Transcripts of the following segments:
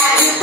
Hare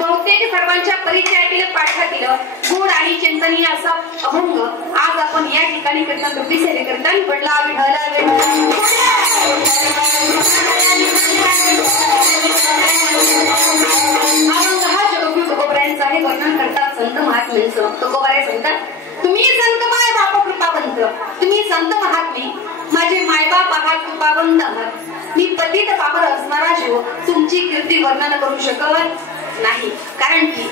बहुतेक सर्वांच्या परिचयातील पाठातील गोड आणि चिंतनीय असा अभंग आज आपण या ठिकाणी कीर्तन रूपी सेवेकरता निवडला. विठ्ठला अभंग हा जगद्गुरु तुकोबारायांचा आहे. वर्णन करतात संत महात्म्यांचं. तुकोबाराय सांगतात, तुम्ही संत माय बाप कृपावंत, तुम्ही संत महात्मे माझे मायबाप आहात, कृपावंत आहात. मी पतित पामर असणारा जीव तुमची कीर्ती वर्णन करू शकत नाही. कारण की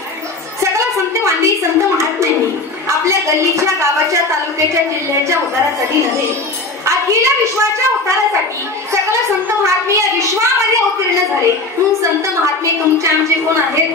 सगळं संतवांनी संत महात्म्यांनी आपल्या गल्लीच्या गावाच्या तालुक्याच्या जिल्ह्याच्या उद्धारासाठी नव्हे, अखिल विश्वाच्या उद्धारासाठी सगळं संत महात्मे या विश्वामध्ये अवतीर्ण झाले. म्हणून संत महात्मे तुमचे आमचे कोण आहेत?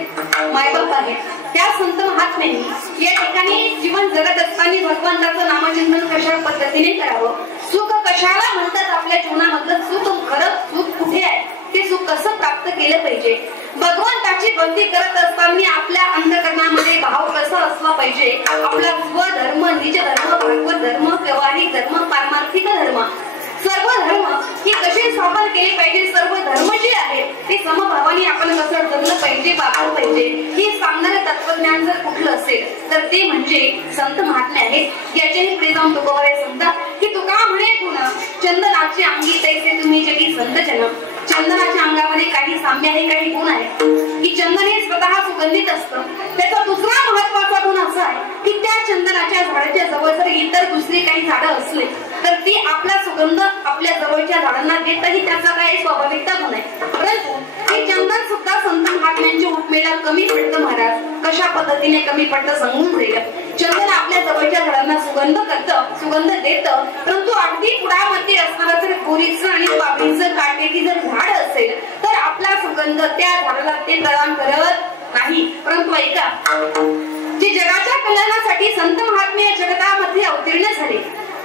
मायबाप आहेत. त्या संत महात्म्यांनी या ठिकाणी जीवन जगत असताना भगवंताचं नामचिंतन कशा पद्धतीने करावं, सुख कशाला म्हणतात, आपल्या जीवनामधलं सुख खरं सुख कुठे आहे, ते सुख कसं प्राप्त केलं पाहिजे, भगवंताची भक्ती करत असताना आपल्या अंतःकरणामध्ये भाव कसा असला पाहिजे, आपला स्वधर्म, निज धर्म, भागवत धर्म, व्यवहारिक धर्म, पारमार्थिक धर्म, सर्व धर्म हे कसे स्थापन केले पाहिजे, सर्व धर्म जे आहेत ते समभावाने आपण कसं जगलं पाहिजे, वागलं पाहिजे, हे सांगणारं तत्वज्ञान जर कुठलं असेल तर ते म्हणजे संत महात्मे आहेत. याच्याही पुढे जाऊन तुकोबाराय सांगतात की तुका म्हणे गुण चंदनाचे अंगी तैसे तुम्ही जगी संत जन. चंदनाच्या अंगामध्ये काही साम्य आहे, काही गुण आहेत की चंदन हे स्वतः सुगंधित असतं. त्याचा दुसरा महत्वाचा गुण असा आहे की त्या चंदनाच्या झाडाच्या जवळ जर इतर दुसरी काही झाडं असले तर ती आपला सुगंध आपल्या जवळच्या झाडांना देतही त्याचा काही स्वाभाविकता गुण आहे. परंतु हे चंदन सुद्धा संत महात्म्यांच्या उपमेला कमी पडतं. महाराज कशा पद्धतीने कमी पडतं सांगून दिलं. चंदन आपल्या जवळच्या झाडांना सुगंध करतं, सुगंध देतं, परंतु अगदी पुढामध्ये असणारं जर बोरीचं आणि बाबरीचं काटेकी जर झाड असेल तर आपला सुगंध त्या झाडाला ते प्रदान करत नाही. परंतु ऐका, जे जगाच्या कल्याणासाठी संत महात्मे या जगतामध्ये अवतीर्ण झाले,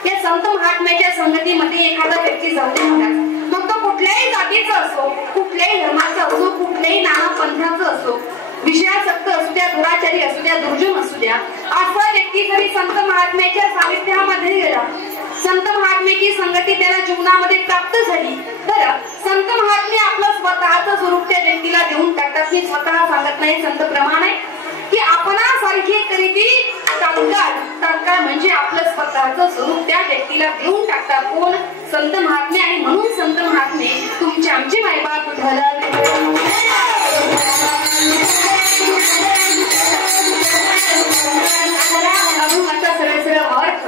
त्या संत महात्म्याच्या संगतीमध्ये एखादा व्यक्ती जाऊ महाराज, मग तो कुठल्याही जातीचा असो, कुठल्याही धर्माचा असो, कुठल्याही नाना पंथाचा असो, विषयासक्त असू द्या, दुराचारी असू द्या, दुर्जन असू द्या, असा व्यक्ती जरी संत महात्म्याच्या सानिध्यामध्ये गेला, संत महात्म्याची संगती त्याला जीवनामध्ये प्राप्त झाली तर संत महात्मे आपलं स्वतःचं स्वरूप त्या व्यक्तीला देऊन टाकतात. मी स्वतः सांगत नाही, संत प्रमाण आहे की आपणासारखी खरेदी तात्काळ म्हणजे आपलं स्वतःचं स्वरूप त्या व्यक्तीला देऊन टाकतात. कोण? संत महात्मे. आणि म्हणून संत महात्मे तुमचे आमचे मायबाप सरळ सरळ अर्थ,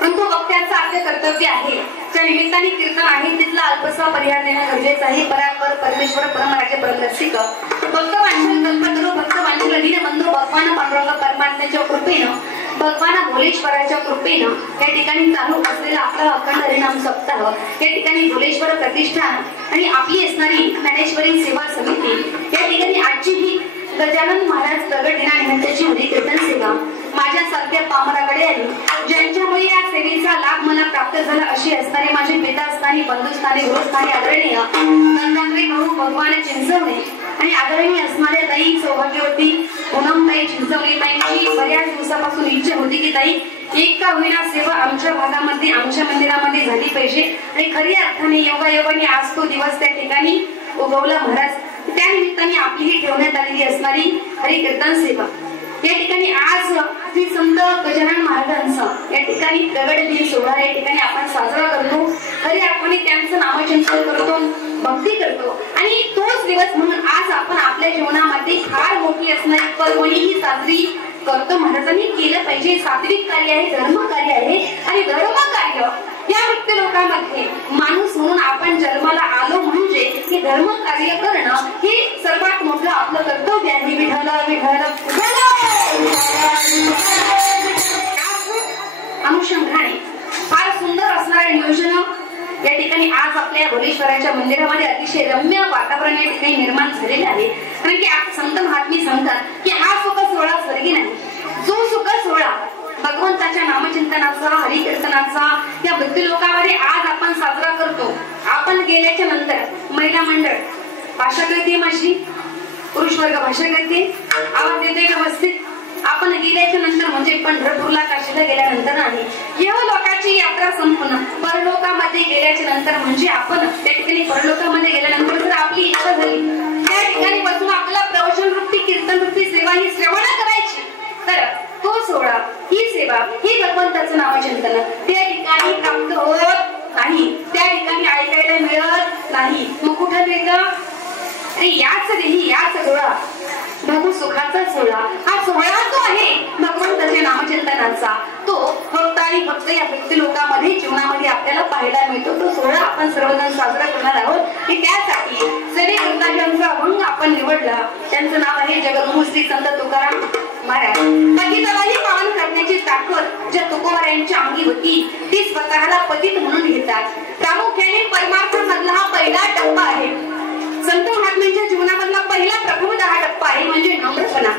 परंतु वक्त्याचा अर्थ कर्तव्य आहे. त्या निमित्ताने कीर्तन आहे तिथला अल्पसा परिहार देणं गरजेचं आहे. परापर परमेश्वर परमराज्य परमरसिक भक्त वांचन कल्पतरू भक्त वांचन दीनबंधू भगवान पांडुरंग परमात्म्याच्या कृपेनं, भगवान भोलेश्वराच्या कृपेनं या ठिकाणी चालू असलेला आपला अखंड हरिनाम सप्ताह, या ठिकाणी भोलेश्वर प्रतिष्ठान आणि आपली असणारी ज्ञानेश्वरी सेवा समिती, या ठिकाणी आजची ही गजानन महाराज प्रगट दिनानिमित्ताची हरिकीर्तन सेवा माझ्यासारख्या पामराकडे आली, ज्यांच्यामुळे या सेवेचा लाभ मला प्राप्त झाला अशी असणारे माझे पिता स्थानी, बंधुस्थानी, गुरुस्थानी आदरणीय नंदांद्रे भाऊ भगवान चिंचवणे आणि आदरणीय असणाऱ्या ताई सौभाग्यवती पूनमताई चिंचवणे ताईंची बऱ्याच दिवसापासून इच्छा होती की ताई एक का होईना सेवा आमच्या भागामध्ये, आमच्या मंदिरामध्ये झाली पाहिजे. आणि खऱ्या अर्थाने योगायोगाने आज तो दिवस त्या ठिकाणी उगवला महाराज. त्या निमित्ताने आपली ही ठेवण्यात आलेली असणारी हरिकीर्तन सेवा या ठिकाणी आज श्री संत गजानन महाराजांचा या ठिकाणी प्रगट दिन सोहळा या ठिकाणी आपण साजरा करतो. खऱ्या अर्थाने त्यांचं नामचिंतन करतो, भक्ती करतो आणि तोच दिवस म्हणून आज आपण आपल्या जीवनामध्ये फार मोठी असणारी पर्वणी ही साजरी करतो. महाराजांनी केलं पाहिजे. सात्विक कार्य आहे, धर्म कार्य आहे आणि धर्म कार्य या मृत्यू लोकांमध्ये माणूस म्हणून आपण जन्माला आलो म्हणजे हे धर्म कार्य करणं हे सर्वात मोठं आपलं कर्तव्य आहे. विठ्ठला विठ्ठला अनुषंगाने फार सुंदर असणारे नियोजन या ठिकाणी आज आपल्या भोलेश्वराच्या मंदिरामध्ये अतिशय रम्य वातावरण या ठिकाणी निर्माण झालेले आहे. कारण की आज संत महात्मे सांगतात की हा सुख सोहळा स्वर्गी नाही. जो सुख सोहळा भगवंताच्या नामचिंतनाचा, हरिकीर्तनाचा या मृत्यू लोकांमध्ये आज आपण साजरा करतो. आपण गेल्याच्या नंतर महिला मंडळ भाषा करते, माझी पुरुष वर्ग भाषा करते, आवाज देते व्यवस्थित. आपण गेल्याच्या नंतर म्हणजे पंढरपूरला, काशीला गेल्यानंतर नाही, येव लोकांची यात्रा संपूर्ण परलोकामध्ये गेल्याच्या नंतर म्हणजे आपण त्या ठिकाणी परलोकामध्ये गेल्यानंतर जर आपली इच्छा झाली त्या ठिकाणी बसून आपल्याला प्रवचन वृत्ती कीर्तन रूपी सेवा ही श्रवण करायची, तर तो सोहळा, ही सेवा, ही भगवंताचं नामचिंतन त्या ठिकाणी प्राप्त होत नाही, त्या ठिकाणी ऐकायला मिळत नाही. मग कुठं मिळतं? अरे याच देही याच डोळा भगू सुखाचा सोहळा. हा सोहळा जो आहे भगवंताच्या नामचिंतनाचा, तो फक्त आणि फक्त या व्यक्ती लोकांमध्ये जीवनामध्ये आपल्याला पाहायला मिळतो. तो सोहळा आपण सर्वजण साजरा करणार आहोत. की त्यासाठी सगळे ग्रंथांचा अभंग आपण निवडला. त्यांचं नाव आहे जगद्गुरु श्री संत तुकाराम महाराज. पतितालाही पावन करण्याची ताकद ज्या तुकोबारायांच्या अंगी होती, ती स्वतःला पतित म्हणून घेतात. प्रामुख्याने परमार्थ मधला हा पहिला टप्पा आहे. संत महात्म्यांच्या जीवनामधला पहिला प्रथम हा टप्पा आहे म्हणजे नम्रपणा.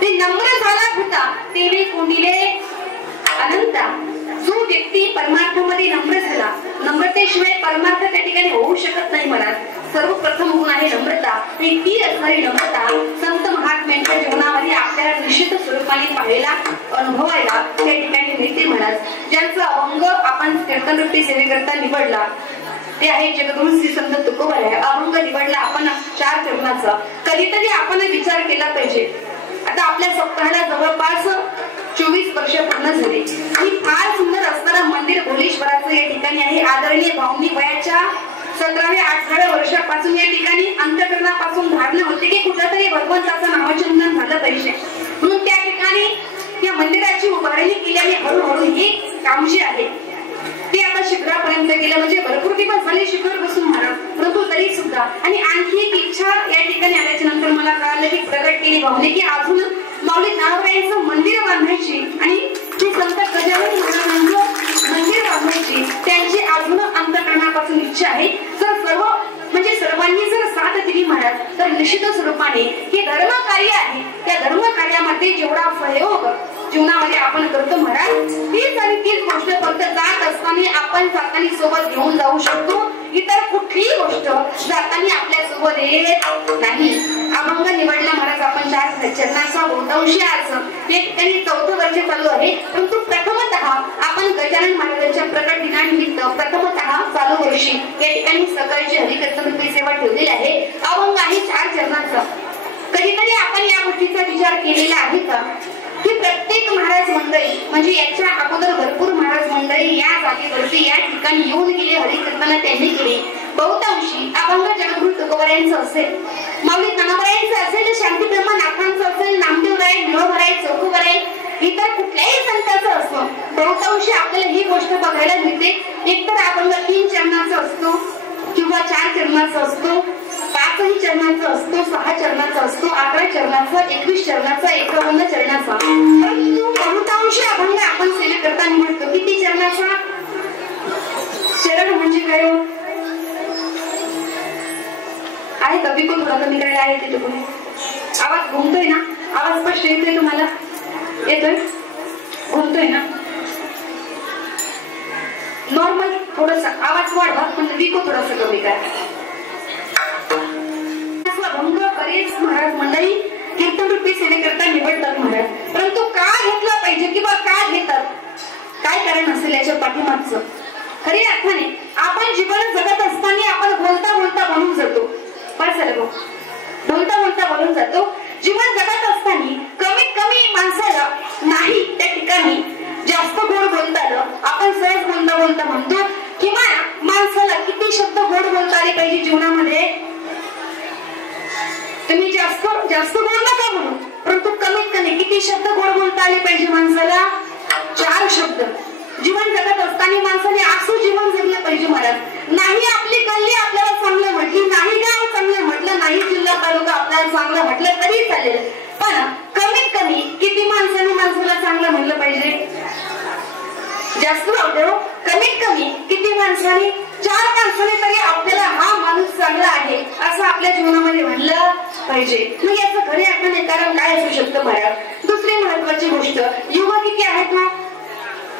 ते नम्र झाला होता तेने कोंडिले अनंता. जो व्यक्ती परमार्थामध्ये नम्र झाला, नम्रतेशिवाय परमार्थ त्या ठिकाणी होऊ शकत नाही. मला सर्वप्रथम गुण आहे नम्रता. आणि ती असणारी नम्रता संत महात्म्यांच्या जीवनामध्ये आपल्याला निश्चित स्वरूपाने पाहायला, अनुभवायला त्या ठिकाणी मिळते. महाराज ज्यांचं अभंग आपण कीर्तन रूपी सेवेकरता निवडला ते आहे जगद्गुरु श्री संत तुकोबाराय. अभंग निवडला आपण 4 चरणाचा. कधीतरी आपण विचार केला पाहिजे. आता आपल्या सप्ताहाला जवळपास 24 वर्ष पूर्ण झाले आणि फार सुंदर असणारं मंदिर भोलेश्वराचं या ठिकाणी आहे. आदरणीय भाऊंनी वयाच्या 17व्या-18व्या वर्षापासून या ठिकाणी अंतःकरणापासून धारणा होते की कुठेतरी भगवंताचं नामचिंतन झालं पाहिजे, म्हणून त्या ठिकाणी या मंदिराची उभारणी केली आणि हळूहळू हे काम जे आहे ते आता शिखरापर्यंत गेलं. म्हणजे भरपूर दिवस झाले शिखर बसून महाराज, परंतु तरी सुद्धा आणि आणखी एक इच्छा या ठिकाणी आल्याच्या नंतर मला कळालं की प्रगट केली भावने की अजून माऊली ज्ञानोबारायांचं मंदिर बांधायची आणि ती संत गजानन महाराजांचं मंदिर बांधायची त्यांची अजून अंतःकरणापासून इच्छा आहे. जर सर्व म्हणजे सर्वांनी जर साथ दिली महाराज तर निश्चित स्वरूपाने हे धर्म कार्य आहे. त्या धर्म कार्यामध्ये जेवढा सहयोग जीवनामध्ये आपण करतो महाराज, तीच आणि तीच गोष्ट फक्त जात असताना आपण जाताना सोबत घेऊन जाऊ शकतो. इतर कुठलीही गोष्ट जाताना आपल्या सोबत येत नाही. अभंग निवडला महाराज आपण 4 चरणाचा बहुतांशी आज हे त्यांनी 4थं वर्ष चालू आहे. परंतु प्रथमतः आपण गजानन महाराजांच्या प्रकट दिनानिमित्त प्रथमतः चालू वर्षी या ठिकाणी सकाळची हरिकीर्तन रूपी सेवा ठेवलेली आहे. अभंग आहे 4 चरणाचा. कधीतरी आपण या गोष्टीचा विचार केलेला आहे का की प्रत्येक महाराज मंडळी म्हणजे याच्या अगोदर भरपूर महाराज मंडळी या जागेवरती या ठिकाणी येऊन गेले, हरिकीर्तन त्यांनी केले. बहुतांशी अभंग जगद्गुरु तुकोबारायांचं असेल, माऊली ज्ञानोबारायांचं असेल, शांतीब्रह्मा नाथांचं असेल, नामदेवराय, निळोबाराय, चौकोबाराय, इतर कुठल्याही संतांचं असो, बहुतांशी आपल्याला ही गोष्ट बघायला मिळते. एकतर अभंग 3 चरणाचा असतो किंवा 4 चरणाचा असतो, 5 चरणाचा असतो, 6 चरणाचा असतो, 11 चरणाचा, 21 चरणाचा, 51 चरणाचा. परंतु बहुतांश अभंग आपण सेवा करताना म्हणतो किती चरणाचा? चरण म्हणजे काय आहे? कवी कोण थोडा कमी करायला आहे ते तुम्ही आवाज घुमतोय ना? आवाज स्पष्ट येतोय तुम्हाला? येतोय? घुमतोय ना? नॉर्मल थोडस आवाज वाढवा पण विको थोडासा कमी करा. भंग बरेच महाराज मंडळी कीर्तन रूपी सेवेकरता निवडतात महाराज. परंतु का घेतला पाहिजे किंवा का घेतात, काय कारण असेल याच्या पाठीमागचं? खऱ्या अर्थाने आपण जीवन जगत असताना आपण बोलता बोलता बनून जातो. बोलता बोलता बनून जातो. जीवन जगत असताना कमीत कमी माणसाला नाही त्या ठिकाणी जास्त गोड बोलता आलं, आपण सहज बोलता बोलता म्हणतो. किंवा माणसाला किती शब्द गोड बोलता आले पाहिजे जीवनामध्ये? तुम्ही जास्त गोड नका म्हणू, परंतु कमीत कमी किती शब्द गोड बोलता आले पाहिजे माणसाला? 4 शब्द. जीवन जगत असताना माणसाने असं जीवन जगलं पाहिजे महाराज. नाही आपली गल्ली आपल्याला चांगलं म्हटली, नाही गाव चांगलं म्हटलं, नाही जिल्हा तालुका आपल्याला चांगलं म्हटलं तरी चालेल, पण कमीत कमी किती माणसाला चांगलं म्हणलं पाहिजे? जास्त राहू, कमीत कमी किती माणसाने? 4 माणसाने तरी आपल्याला हा माणूस चांगला आहे असं आपल्या जीवनामध्ये म्हणलं पाहिजे. मग याचं खरे अर्थाने कारण काय असू शकतं महाराज? दुसरी महत्वाची गोष्ट, युग किती आहेत ना?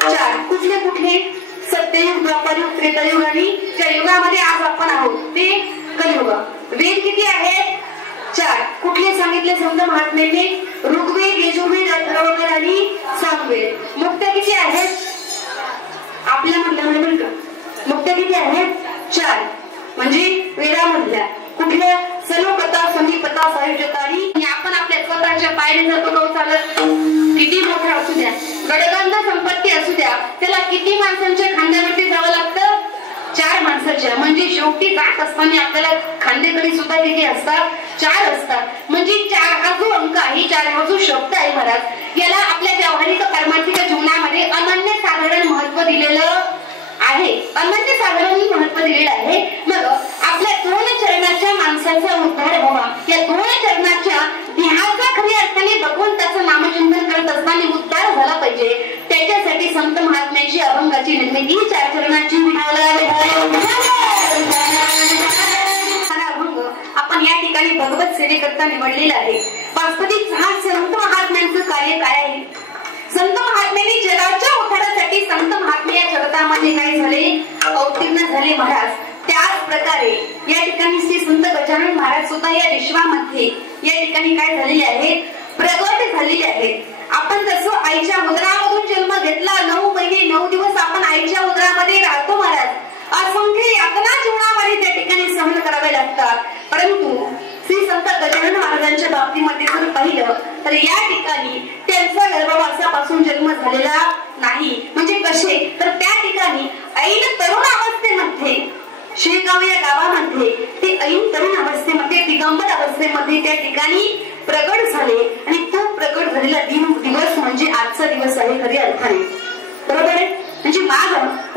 4. कुठले कुठले? सत्ययुग, द्वापरयुग, त्रेतायुग आणि ज्या युगामध्ये आज आपण आहोत ते कलियुग. वेद किती आहेत? 4. कुठले सांगितले संत महात्म्यांनी? ऋग्वेद, यजुर्वेद, अथर्ववेद आणि सामवेद. मुक्त्या किती आहेत? आपल्या मधल्या का मुक्त्या किती आहेत? 4. म्हणजे वेदामधल्या. कुठल्या? सर्व कथा समीपता सायुजतानी आपण आपल्या स्वतःच्या पायाने जातो चालत किती मोठा असू द्या, गडगंज संपत्ती असू द्या, त्याला किती माणसांच्या खांद्यावरती जावं लागतं? 4 माणसाच्या. म्हणजे शेवटी जात असताना आपल्याला खांदेकरी सुद्धा किती असतात? 4 असतात. म्हणजे 4 हा जो अंक आहे, 4 हा जो शब्द आहे महाराज, याला आपल्या व्यावहारिक पारमार्थिक जीवनामध्ये अनन्य साधारण महत्व दिलेलं आहे. अनन्य साधारण महत्व दिलेलं आहे. मग आपल्या 2 चरणाच्या माणसाचा उद्धार व्हावा, या 2 चरणाच्या ध्यानाचा खऱ्या अर्थाने भगवंताचं नामचिंतन करत असताना उद्धार झाला पाहिजे. त्याच्यासाठी संत महात्म्याची अभंगाची निर्मिती 4 चरणाची अभंग आपण या ठिकाणी भगवत सेवेकरता निवडलेला आहे. वास्तविक हा संत महात्म्यांचं कार्य काय आहे? संत महात्म्यांनी जगाच्या उद्धारासाठी संत महात्मे या जगतामध्ये काय झाले? अवतीर्ण झाले महाराज. त्याच प्रकारे या ठिकाणी श्री संत गजानन महाराज सुद्धा या विश्वामध्ये या ठिकाणी काय झालेले आहेत? प्रगट झालेले आहेत. आपण जसं आईच्या उदरामधून जन्म घेतला, 9 महिने 9 दिवस आपण आईच्या उदरामध्ये राहतो महाराज. असंख्य यातना जीवनामध्ये त्या ठिकाणी सहन करावे लागतात. परंतु श्री संत गजानन महाराजांच्या बाबतीमध्ये जर पाहिलं तर या ठिकाणी त्यांचा गर्भवासापासून जन्म झालेला नाही. म्हणजे कसे? तर त्या ठिकाणी ऐन तरुण अवस्थेमध्ये शेगाव या गावामध्ये ते ऐन तरुण अवस्थेमध्ये दिगंबर अवस्थेमध्ये त्या ठिकाणी प्रगट झाले. आणि तो प्रगट झालेला दिवस म्हणजे आजचा दिवस आहे खऱ्या अर्थाने. बरोबर आहे? म्हणजे माघ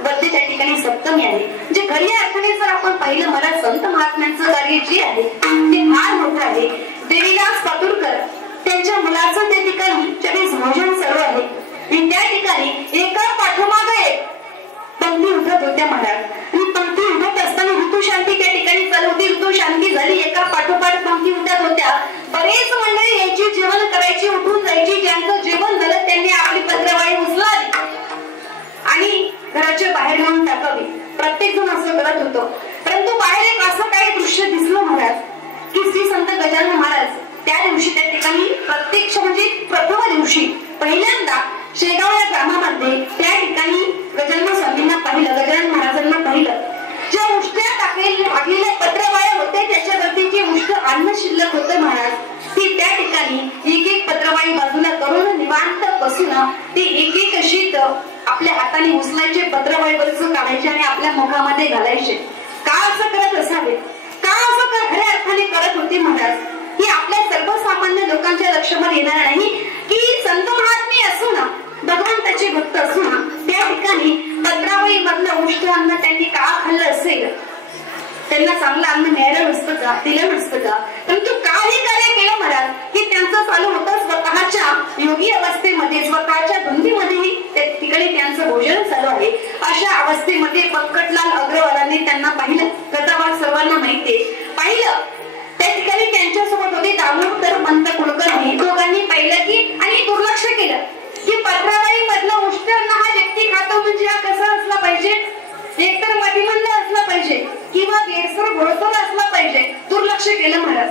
वद्य त्या ठिकाणी सप्तमी आहे. म्हणजे खऱ्या अर्थाने जर आपण पाहिलं मला संत महात्म्यांचं कार्य जे आहे ते फार मोठं आहे. देवीदास पातुरकर त्यांच्या मुलाचं त्या ठिकाणी 40 भोजन सर्व आहे. आणि त्या ठिकाणी एका पाठोमागे एक पंक्ती उठत होत्या महाराज. आणि पंक्ती उठत असताना ऋतुशांती त्या ठिकाणी चालू होती. ऋतुशांती झाली, एका पाठोपाठ पंक्ती उठत होत्या. बरेच मंडळी यांची जेवण करायची, उठून जायची. ज्यांचं जेवण झालं त्यांनी आपली पत्रवाळी उचलावी आणि घराच्या बाहेर नेऊन टाकावी. प्रत्येक जण असं करत होतो. परंतु बाहेर एक असं काही दृश्य दिसलं महाराज की श्री संत गजानन महाराज त्या दिवशी त्या ठिकाणी प्रत्यक्ष म्हणजे प्रथम दिवशी पहिल्यांदा शेगाव या ग्रामामध्ये त्या ठिकाणी गजानन स्वामींना पाहिलं, गजानन महाराजांना पाहिलं. ज्या उष्ट्या टाकलेल्या पत्रवाळ्या होते त्याच्यावरती जे उष्ट अन्न शिल्लक होतं महाराज, ती त्या ठिकाणी एक एक पत्रवाळी बाजूला करून निवांत बसून ती एक एक अशी आपल्या हाताने उचलायचे, पत्रवाळीवरच काढायचे आणि आपल्या मुखामध्ये घालायचे. का असं करत असावे? का असं खऱ्या अर्थाने करत होते महाराज? ही आपल्या सर्वसामान्य लोकांच्या लक्षामध्ये येणार नाही की संत महात्मे असू ना, भगवंताचे भक्त असू ना, त्या ठिकाणी पत्रावळी मधलं उष्ट अन्न त्यांनी का खाल्लं असेल? त्यांना चांगलं अन्न मिळालं नसतं का? दिलं नसतं का? परंतु काही कार्य केलं महाराज की त्यांचं चालू होतं स्वतःच्या योगी अवस्थेमध्ये, स्वतःच्या धुंदीमध्येही त्या ठिकाणी त्यांचं भोजन चालू आहे. अशा अवस्थेमध्ये पंकटलाल अग्रवालांनी त्यांना पाहिलं. कथावाद सर्वांना माहितीये. पाहिलं त्या ठिकाणी त्यांच्यासोबत होते दामोदर पंत कुलकर्णी. दोघांनी पाहिलं की आणि दुर्लक्ष केलं की पत्रावळी मधलं उष्ट अन्न हा व्यक्ती खातो म्हणजे हा कसा असला पाहिजे? एकतर मधिमंद असला पाहिजे किंवा वेडसर घोडसर असला पाहिजे. दुर्लक्ष केलं महाराज.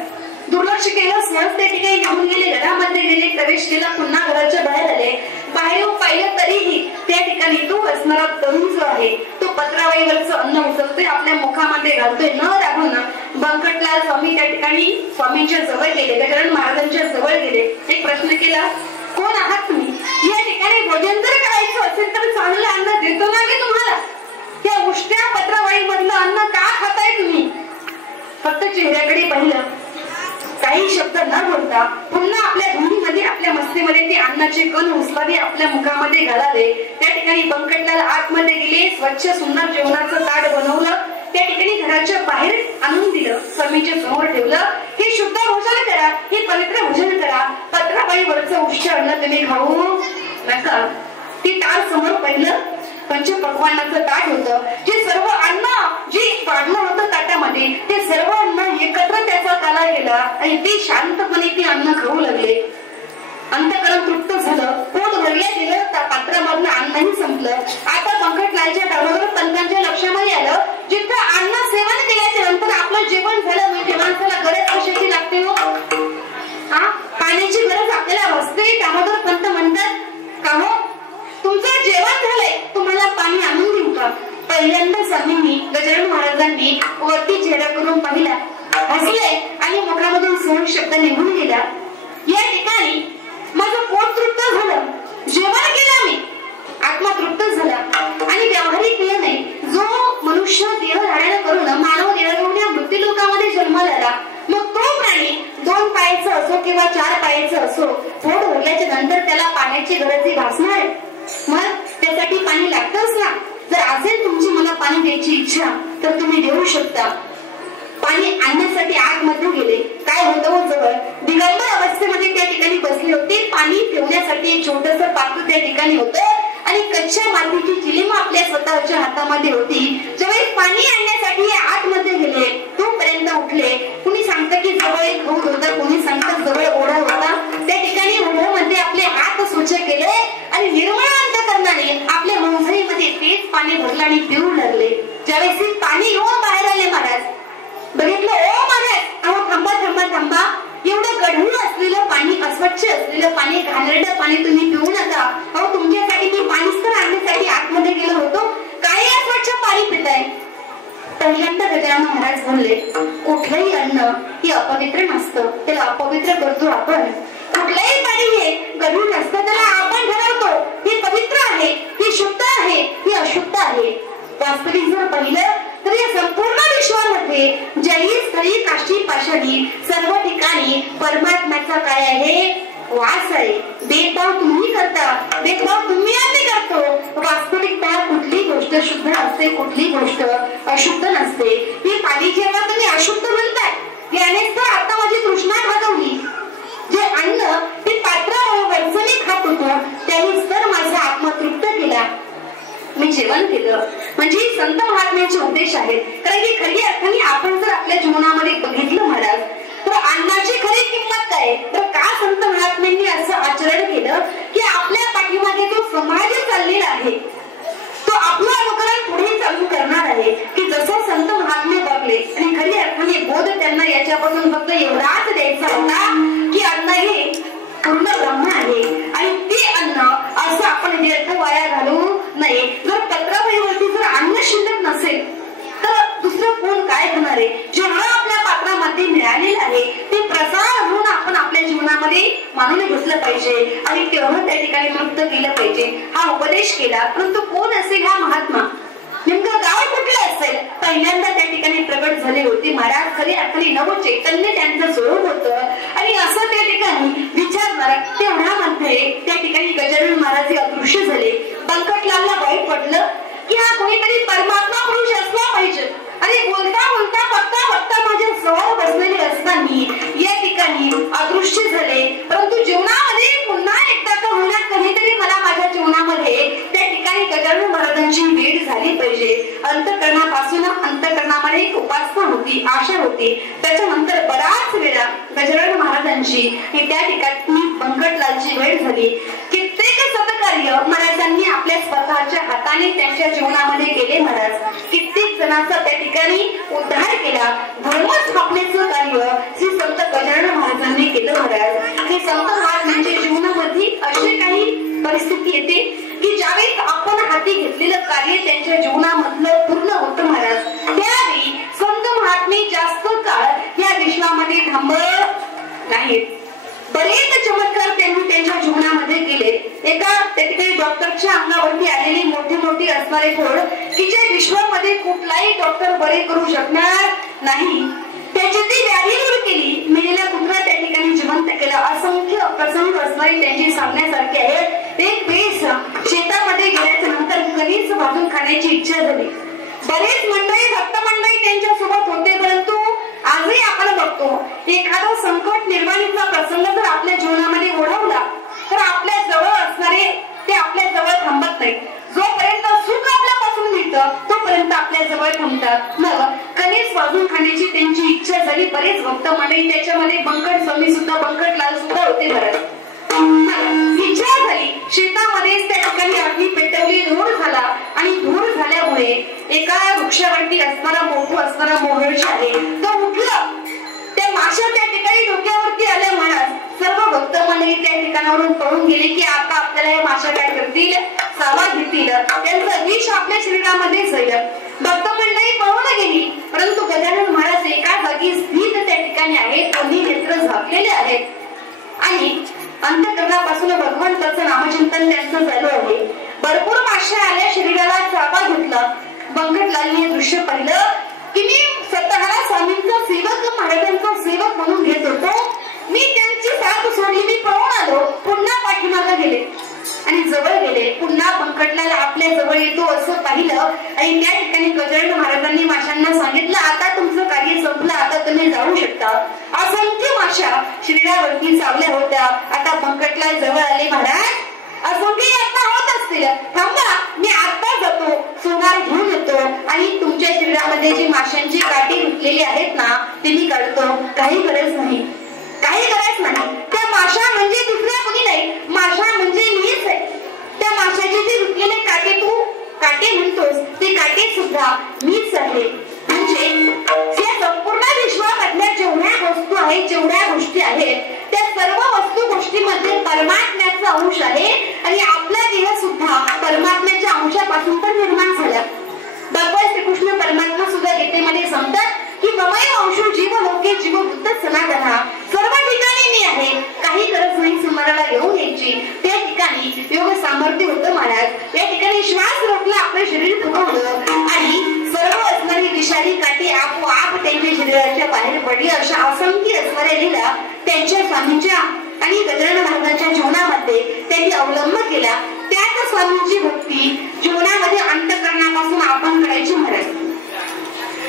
दुर्लक्ष केलं. सहज त्या ठिकाणी निघून गेले, घरामध्ये गेले, प्रवेश केला, पुन्हा घराच्या बाहेर आले. बाहेर पाहिलं तरीही त्या ठिकाणी तो असणारा तरुण जो आहे तो पत्रावळीवरचं अन्न उचलतोय, आपल्या मुखामध्ये घालतोय. न राहून बंकटलाल स्वामी त्या ठिकाणी स्वामींच्या जवळ गेले, गजानन महाराजांच्या जवळ गेले. एक प्रश्न केला, कोण आहात तुम्ही? या ठिकाणी भोजन जर करायचं असेल तर चांगलं अन्न देतो ना मी तुम्हाला. त्या उष्ट्या पत्रावळी मधलं अन्न का खाताय तुम्ही? फक्त चेहऱ्याकडे पाहिलं, काही शब्द न बोलता पुन्हा आपल्या धुनीमध्ये आपल्या मस्तीमध्ये ते अन्नाचे कण उचलावे, आपल्या मुखामध्ये घालावे. त्या ठिकाणी बंकटलाल आतमध्ये गेले, स्वच्छ सुंदर जेवणाचं ताट बनवलं, त्या ठिकाणी घराच्या बाहेर आणून दिलं, स्वामीच्या समोर ठेवलं. हे शुद्ध भोजन करा, हे पवित्र भोजन करा. पत्रावळीवरचं उष्ट अन्न तुम्ही खाऊ नका. ती ताट समोर पहिलं पंचपक्वान्नाचं ताट होतं. जे सर्व अन्न जे वाढलं होतं ताटामध्ये ते सर्व अन्न एकत्र त्याचा काला गेला आणि ते शांतपणे ते अन्न खाऊ लागले. अंतःकरण तृप्त झालं, पोट भरल्या गेलं, त्या पात्रामधलं अन्नही संपलं. आता बंकटलालच्या दामोदर पंतांच्या लक्षामध्ये आलं, जिथं अन्न सेवन केल्याच्या नंतर आपलं जेवण झालं म्हणजे माणसाला गरज कशाची लागते हो? पाण्याची गरज आपल्याला भासते. दामोदर पंत म्हणतात, का हो तुमचं जेवण झालंय, तुम्हाला पाणी आणून देऊ का? पहिल्यांदा स्वामींनी गजानन महाराजांनी वरती चेहरा करून पाहिला, हसले आणि मुखामधून सहन शब्द निघून गेला. या ठिकाणी माझं पोट तृप्त झालं, जेवण केलं मी, आत्मा तृप्त झाला आणि व्यावहारिक क्रियेने जो मनुष्य देह धारण करून मानव देह घेऊन या मृत्यू लोकामध्ये जन्माला आला, मग तो प्राणी 2 पायाचा असो किंवा 4 पायाचा असो, पोट भरल्याच्या नंतर त्याला पाण्याची गरज भासणार, मग त्यासाठी पाणी लागतंच ना. जर असेल तुमची मला पाणी द्यायची इच्छा तर तुम्ही देऊ शकता. पाणी आणण्यासाठी आतमध्ये गेले. काय होतं, जवळ दिगंबर अवस्थेमध्ये त्या ठिकाणी बसले होते. पाणी ठेवण्यासाठी एक छोटस पात्र त्या ठिकाणी होतं आणि कच्च्या मातीची चिलीम आपल्या स्वतःच्या हातामध्ये होती. ज्यावेळी पाणी आणण्यासाठी आतमध्ये गेले तोपर्यंत उठले. कुणी सांगतं की जवळ एक हौद होता, कुणी सांगतं जवळ ओढा होता. त्या ठिकाणी ओढ्यामध्ये आपले हात स्वच्छ केले आणि निर्मळ अंतकरणाने आपल्या मोंझईमध्ये तेच पाणी भरलं आणि पिऊ लागले. ज्यावेळी पाणी घेऊन बाहेर आले महाराज, बघितलं, ओ महाराज, अहो थांबा थांबा थांबा, एवढं गढूळ असलेलं पाणी, अस्वच्छ असलेलं पाणी, घाणेरडं पाणी तुम्ही पिऊ नका. अहो तुमच्यासाठी मी पाणीच तर आणण्यासाठी आतमध्ये गेलो होतो, काय अस्वच्छ पाणी पिताय? पहिल्यांदा गजानन महाराज बोलले, कुठलंही अन्न हे अपवित्र नसतं, त्याला अपवित्र करतो आपण. कुठलंही पाणी हे गढूळ नसतं, त्याला आपण ठरवतो हे पवित्र आहे, हे शुद्ध आहे, हे अशुद्ध आहे. वास्तविक जर पाहिलं तर या संपूर्ण विश्वामध्ये जली स्थळी काष्टी पाषाणी सर्व ठिकाणी परमात्म्याचा काय आहे, वास आहे. भेदभाव तुम्ही करता, भेदभाव तुम्ही आम्ही करतो. वास्तविकता कुठली गोष्ट शुद्ध असते, कुठली गोष्ट अशुद्ध नसते. ही पाणी जेव्हा तुम्ही अशुद्ध म्हणताय, यानेच तर आता माझी तृष्णा भागवली. जे अन्न ते पात्रावरचणी खात होतो त्यानेच तर माझा आत्मा तृप्त केला, मी जेवण केलं. म्हणजे संत महात्म्याचे उद्देश आहेत. कारण की खरी अर्थाने आपण जर आपल्या जीवनामध्ये बघितलं महाराज, तर अन्नाची खरी किंमत काय, तर का संत महात्म्यांनी असं आचरण केलं की आपल्या पाठीमागे जो समाज चाललेला आहे तो आपलं अनुकरण पुढे चालू करणार आहे. की जसं संत महात्मे बघले आणि खरी अर्थाने बोध त्यांना याच्यापासून फक्त एवढाच द्यायचा होता की अन्न हे पूर्ण ब्रह्म आहे आणि ते अन्न असं आपण व्यर्थ वाया घालू नये. जर पत्रावळीवरती जर अन्न शिल्लक नसेल तर दुसरं कोण काय होणार आहे? जेवढं आपल्या पात्रामध्ये मिळालेलं आहे ते प्रसार म्हणून आपण आपल्या जीवनामध्ये मानून घेतलं पाहिजे आणि तेवढं त्या ठिकाणी तृप्त केलं पाहिजे. हा उपदेश केला. परंतु कोण असेल हा महात्मा, नेमकं गाव कुठलं असेल? पहिल्यांदा त्या ठिकाणी प्रगट झाले होते महाराज. खरी अर्थाने नव चैतन्य त्यांचं स्वरूप होतं आणि असं त्या ठिकाणी विचारणार तेवढ्यामध्ये त्या ठिकाणी गजानन महाराज अदृश्य झाले. बंकटलालला वाईट वाटलं की हा कोणीतरी परमात्मा पुरुष असला पाहिजे. आणि बोलता बोलता बघता बघता माझ्या जवळ बसलेले असताना या ठिकाणी अदृश्य झाले. परंतु जीवनामध्ये पुन्हा एकदा का होणार कधीतरी मला माझ्या जीवनामध्ये त्या ठिकाणी गजानन महाराजांची भेट झाली पाहिजे. अंतःकरणापासून अंतःकरणामध्ये एक उपासना होती, आशा होती. त्याच्यानंतर बराच वेळा गजानन महाराजांची त्या ठिकाणी बंकटलालची भेट झाली. कित्येक सत्कार्य महाराजांनी आपल्या स्वतःच्या हाताने त्यांच्या जीवनामध्ये केले महाराज. कित्येक जणांचा त्या ठिकाणी उद्धार केला. धर्म स्थापनेचं कार्य श्री संत गजानन महाराजांनी केलं महाराज. हे संत महाराजांच्या जीवनामध्ये अशी काही परिस्थिती येते की ज्यावेळी आपण हाती घेतलेलं कार्य त्यांच्या जीवनामधलं पूर्ण होतं महाराज, त्यावेळी संत महात्मे जास्त काळ या विश्वामध्ये थांबत नाहीत. बरेच चमत्कार त्यांनी त्यांच्या जीवनामध्ये केले. एका त्या ठिकाणी डॉक्टरच्या अंगावरती आलेली मोठी मोठी असणारे फोड की जे विश्वामध्ये कुठलाही डॉक्टर बरे करू शकणार नाही, त्याची ती व्याधी दूर केली. मेलेला कुत्रा त्या ठिकाणी जिवंत केला. असंख्य प्रसंग असणारे त्यांची सांगण्यासारखे आहेत. एक वेळेस शेतामध्ये गेल्याच्या नंतर कणीस भाजून खाण्याची इच्छा झाली. बरेच मंडळी भक्त मंडळी त्यांच्या सोबत होते. परंतु आजही आपण बघतो एखादा संकट निर्माणीचा प्रसंग जर आपल्या जीवनामध्ये ओढवला तर आपल्या जवळ असणारे ते आपल्या जवळ थांबत नाही. जोपर्यंत सुख आपल्यापासून मिळतं तोपर्यंत आपल्या जवळ थांबतात. मग कणीस वाजून खाण्याची त्यांची इच्छा झाली. बरेच भक्त मंडळी, त्याच्यामध्ये बंकट स्वामी सुद्धा, बंकटलाल सुद्धा होते. बरं इच्छा झाली. शेतामध्येच त्या ठिकाणी अग्नी पेटवली, धूर झाला आणि धूर झाल्यामुळे एका वृक्षावरती असणारा मोठू असणारा मोहर्ष आहे तो उठला. त्या माशा त्या ठिकाणी डोक्यावरती आल्या महाराज. सर्व भक्त मंडळी त्या ठिकाणावरून पळून गेले की आता आपल्याला या माशा काय करतील, सावा घेतील, त्यांचं विष आपल्या शरीरामध्ये जाईल. भक्त मंडळी पळून गेली. परंतु गजानन महाराज एका जागी स्थित त्या ठिकाणी आहेत. आणि अंतःकरणापासून भगवंताचं नामचिंतन त्यांचं चालू आहे. भरपूर माश्या आल्या, शरीराला चाबा घेतला. बंकटलालने हे दृश्य पाहिलं की मी स्वतःला स्वामींचा सेवक, महाराजांचा सेवक म्हणून घेत होतो. मी त्यांची साथ सोडली, मी पळून आलो, पुन्हा पाठीमागे गेले आणि जवळ गेले. पुन्हा बंकटलाल आपल्या जवळ येतो असं पाहिलं आणि त्या ठिकाणी गजानन महाराजांनी माशांना सांगितलं, आता तुमचं कार्य संपलं, आता तुम्ही जाऊ शकता. असंख्य माशा शरीरावरती चावल्या होत्या. आता बंकटलाल जवळ आले, महाराज असंख्य यातना होत असतील, थांबा, मी आता जातो, सोनार घेऊन येतो आणि तुमच्या शरीरामध्ये जी माशांची काठी रुतलेली आहेत ना ते मी काढतो. काही गरज नाही, काही गरज नाही. त्या माशा म्हणजे दुसऱ्या कोणी नाही, माशा म्हणजे मीच आहे. त्या माशाचे जे रुतलेले काटे, तू काटे म्हणतोस, ते काटे सुद्धा मीच आहे. म्हणजे या संपूर्ण विश्वामधल्या जेवढ्या वस्तू आहेत, जेवढ्या गोष्टी आहेत, त्या सर्व वस्तू गोष्टीमध्ये परमात्म्याचा अंश आहे आणि आपला देह सुद्धा परमात्म्याच्या अंशापासून तर निर्माण झाला. भगवान श्रीकृष्ण परमात्मा सुद्धा गीतेमध्ये सांगतात की ममैव अंशो जीव लोके जीव बुद्ध सनातन, सर्व ठिकाणी मी आहे, काही गरज नाही सुमाराला घेऊन यायची. त्या ठिकाणी योग सामर्थ्य होतं महाराज. या ठिकाणी श्वास रोखला, आपलं शरीर फुगवलं आणि सर्व असणारी विषारी काठी आपोआप त्यांच्या शरीराच्या बाहेर पडली. अशा असंख्य स्मरणीला त्यांच्या स्वामींच्या आणि गजानन महाराजांच्या जीवनामध्ये त्यांनी अवलंब केला. त्याच स्वामींची भक्ती जीवनामध्ये अंतःकरणापासून आपण करायची महाराज.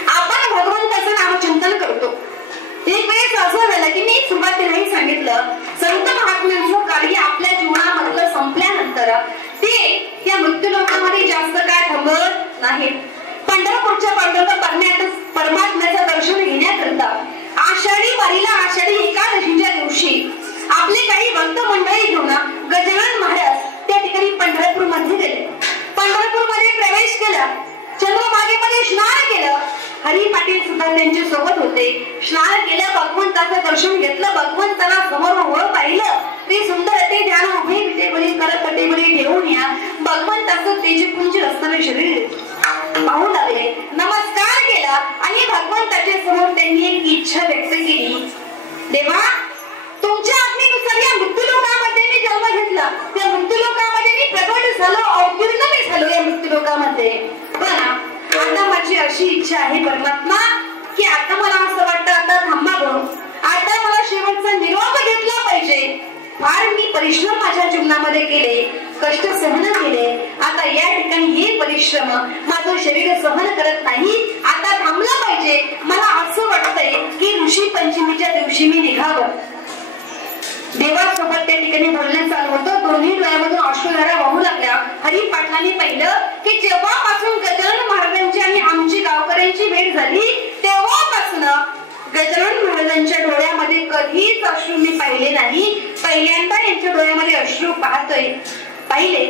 आपण भगवंताचं नामचिंतन करतो. एक वेळेस असं झालं की मी सुरुवातीलाही सांगितलं, संत महात्म्यांचं कार्य आपल्या जीवनामधलं संपल्यानंतर ते या मृत्यूलोकामध्ये जास्त काय थांबत नाहीत. पंढरपूरच्या पांडुरंग परमात्म्याचं दर्शन घेण्याकरता आषाढी वारीला, आषाढी एकादशीच्या दिवशी आपले काही भक्त मंडळी घेऊन गजानन महाराज त्या ठिकाणी पंढरपूर मध्ये गेले. पंढरपूर मध्ये प्रवेश केला, चंद्रभागेमध्ये स्नान केलं. हरी पाटील सुद्धा त्यांच्या सोबत होते. स्नान केलं, भगवंताचं दर्शन घेतलं, भगवंताला समोर उभं पाहिलं. ते सुंदर ते ध्यान उभे विटेवरी करत कटेवरी ठेवून या भगवंताचं तेजपुंज असणारे शरीर पाहू लागले, नमस्कार केला आणि भगवंताच्या समोर त्यांनी एक इच्छा व्यक्त केली, देवा तुमच्या आज्ञेनुसार या मृत्यूलोकामध्ये मी जन्म घेतला, त्या मृत्यूलोकामध्ये मी प्रगट झालो, अवतीर्ण मी झालो या मृत्यूलोकामध्ये. पण आता माझी अशी इच्छा आहे परमात्मा की आता मला असं वाटतं आता थांबावं, आता मला शेवटचा निरोप घेतला पाहिजे. फार मी परिश्रम माझ्या जीवनामध्ये केले, कष्ट सहन केले, आता या ठिकाणी हे परिश्रम माझं शरीर सहन करत नाही, आता थांबलं पाहिजे. मला असं वाटतंय की ऋषी पंचमीच्या दिवशी मी निघावं. देवासोबत त्या ठिकाणी बोलणं चालू होतं. दोन्ही डोळ्यामधून अश्रुधारा वाहू लागल्या. हरी पाटलांनी पाहिलं की जेव्हापासून गजानन महाराजांची आणि आमची गावकऱ्यांची भेट झाली तेव्हापासून गजानन महाराजांच्या डोळ्यामध्ये कधीच अश्रू मी पाहिले नाही. पहिल्यांदा यांच्या डोळ्यामध्ये अश्रू पाहिले.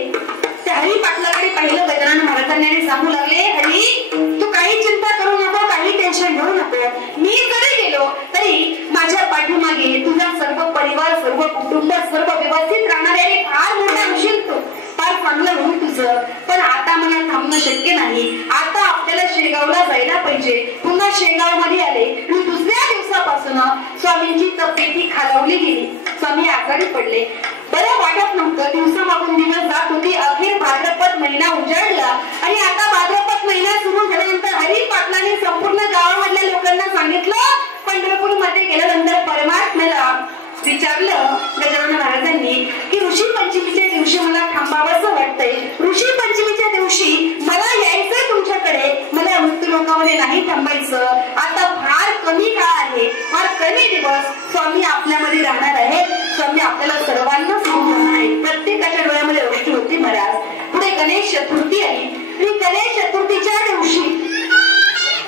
त्या हरी पाटलाकडे पाहिलं गजानन महाराजांनी आणि सांगू लागले, हरी तू काही चिंता करू नको, काही टेन्शन घेऊ नको. मी जरी गेलो तरी माझ्या पाठीमागे तुझा सर्व परिवार, सर्व कुटुंब, सर्व व्यवस्थित राहणारे आणि फार मोठा होशील तू, फार चांगलं होईल तुझं. पण आता मला थांबणं शक्य नाही. आता आपल्याला शेगावला जायला पाहिजे. पुन्हा शेगाव मध्ये आले आणि दुसऱ्या दिवसापासून स्वामींची तब्येती खालावली गेली. स्वामी आजारी पडले. बरं वाटत नव्हतं. दिवसामागून दिवस जात होती. अखेर भाद्रपद महिना उजाडला आणि आता भाद्रपद महिना सुरू झाल्यानंतर हरी पाटलांनी संपूर्ण गावामधल्या लोकांना सांगितलं. पंढरपूर मध्ये गेल्यानंतर परमात्म्याला विचारलं गजानन महाराजांनी की ऋषी पंचमीच्या दिवशी मला थांबावंसं वाटतंय, ऋषी पंचमीच्या दिवशी मला यायचंय तुमच्याकडे, मला मृत्यूलोकामध्ये नाही थांबायचं. आता फार कमी काळ आहे, फार कमी दिवस स्वामी आपल्यामध्ये राहणार आहे. स्वामी आपल्याला सर्वांना समजणार आहे. प्रत्येकाच्या डोळ्यामध्ये अश्रू होती महाराज. पुढे गणेश चतुर्थी आली आणि गणेश चतुर्थीच्या दिवशी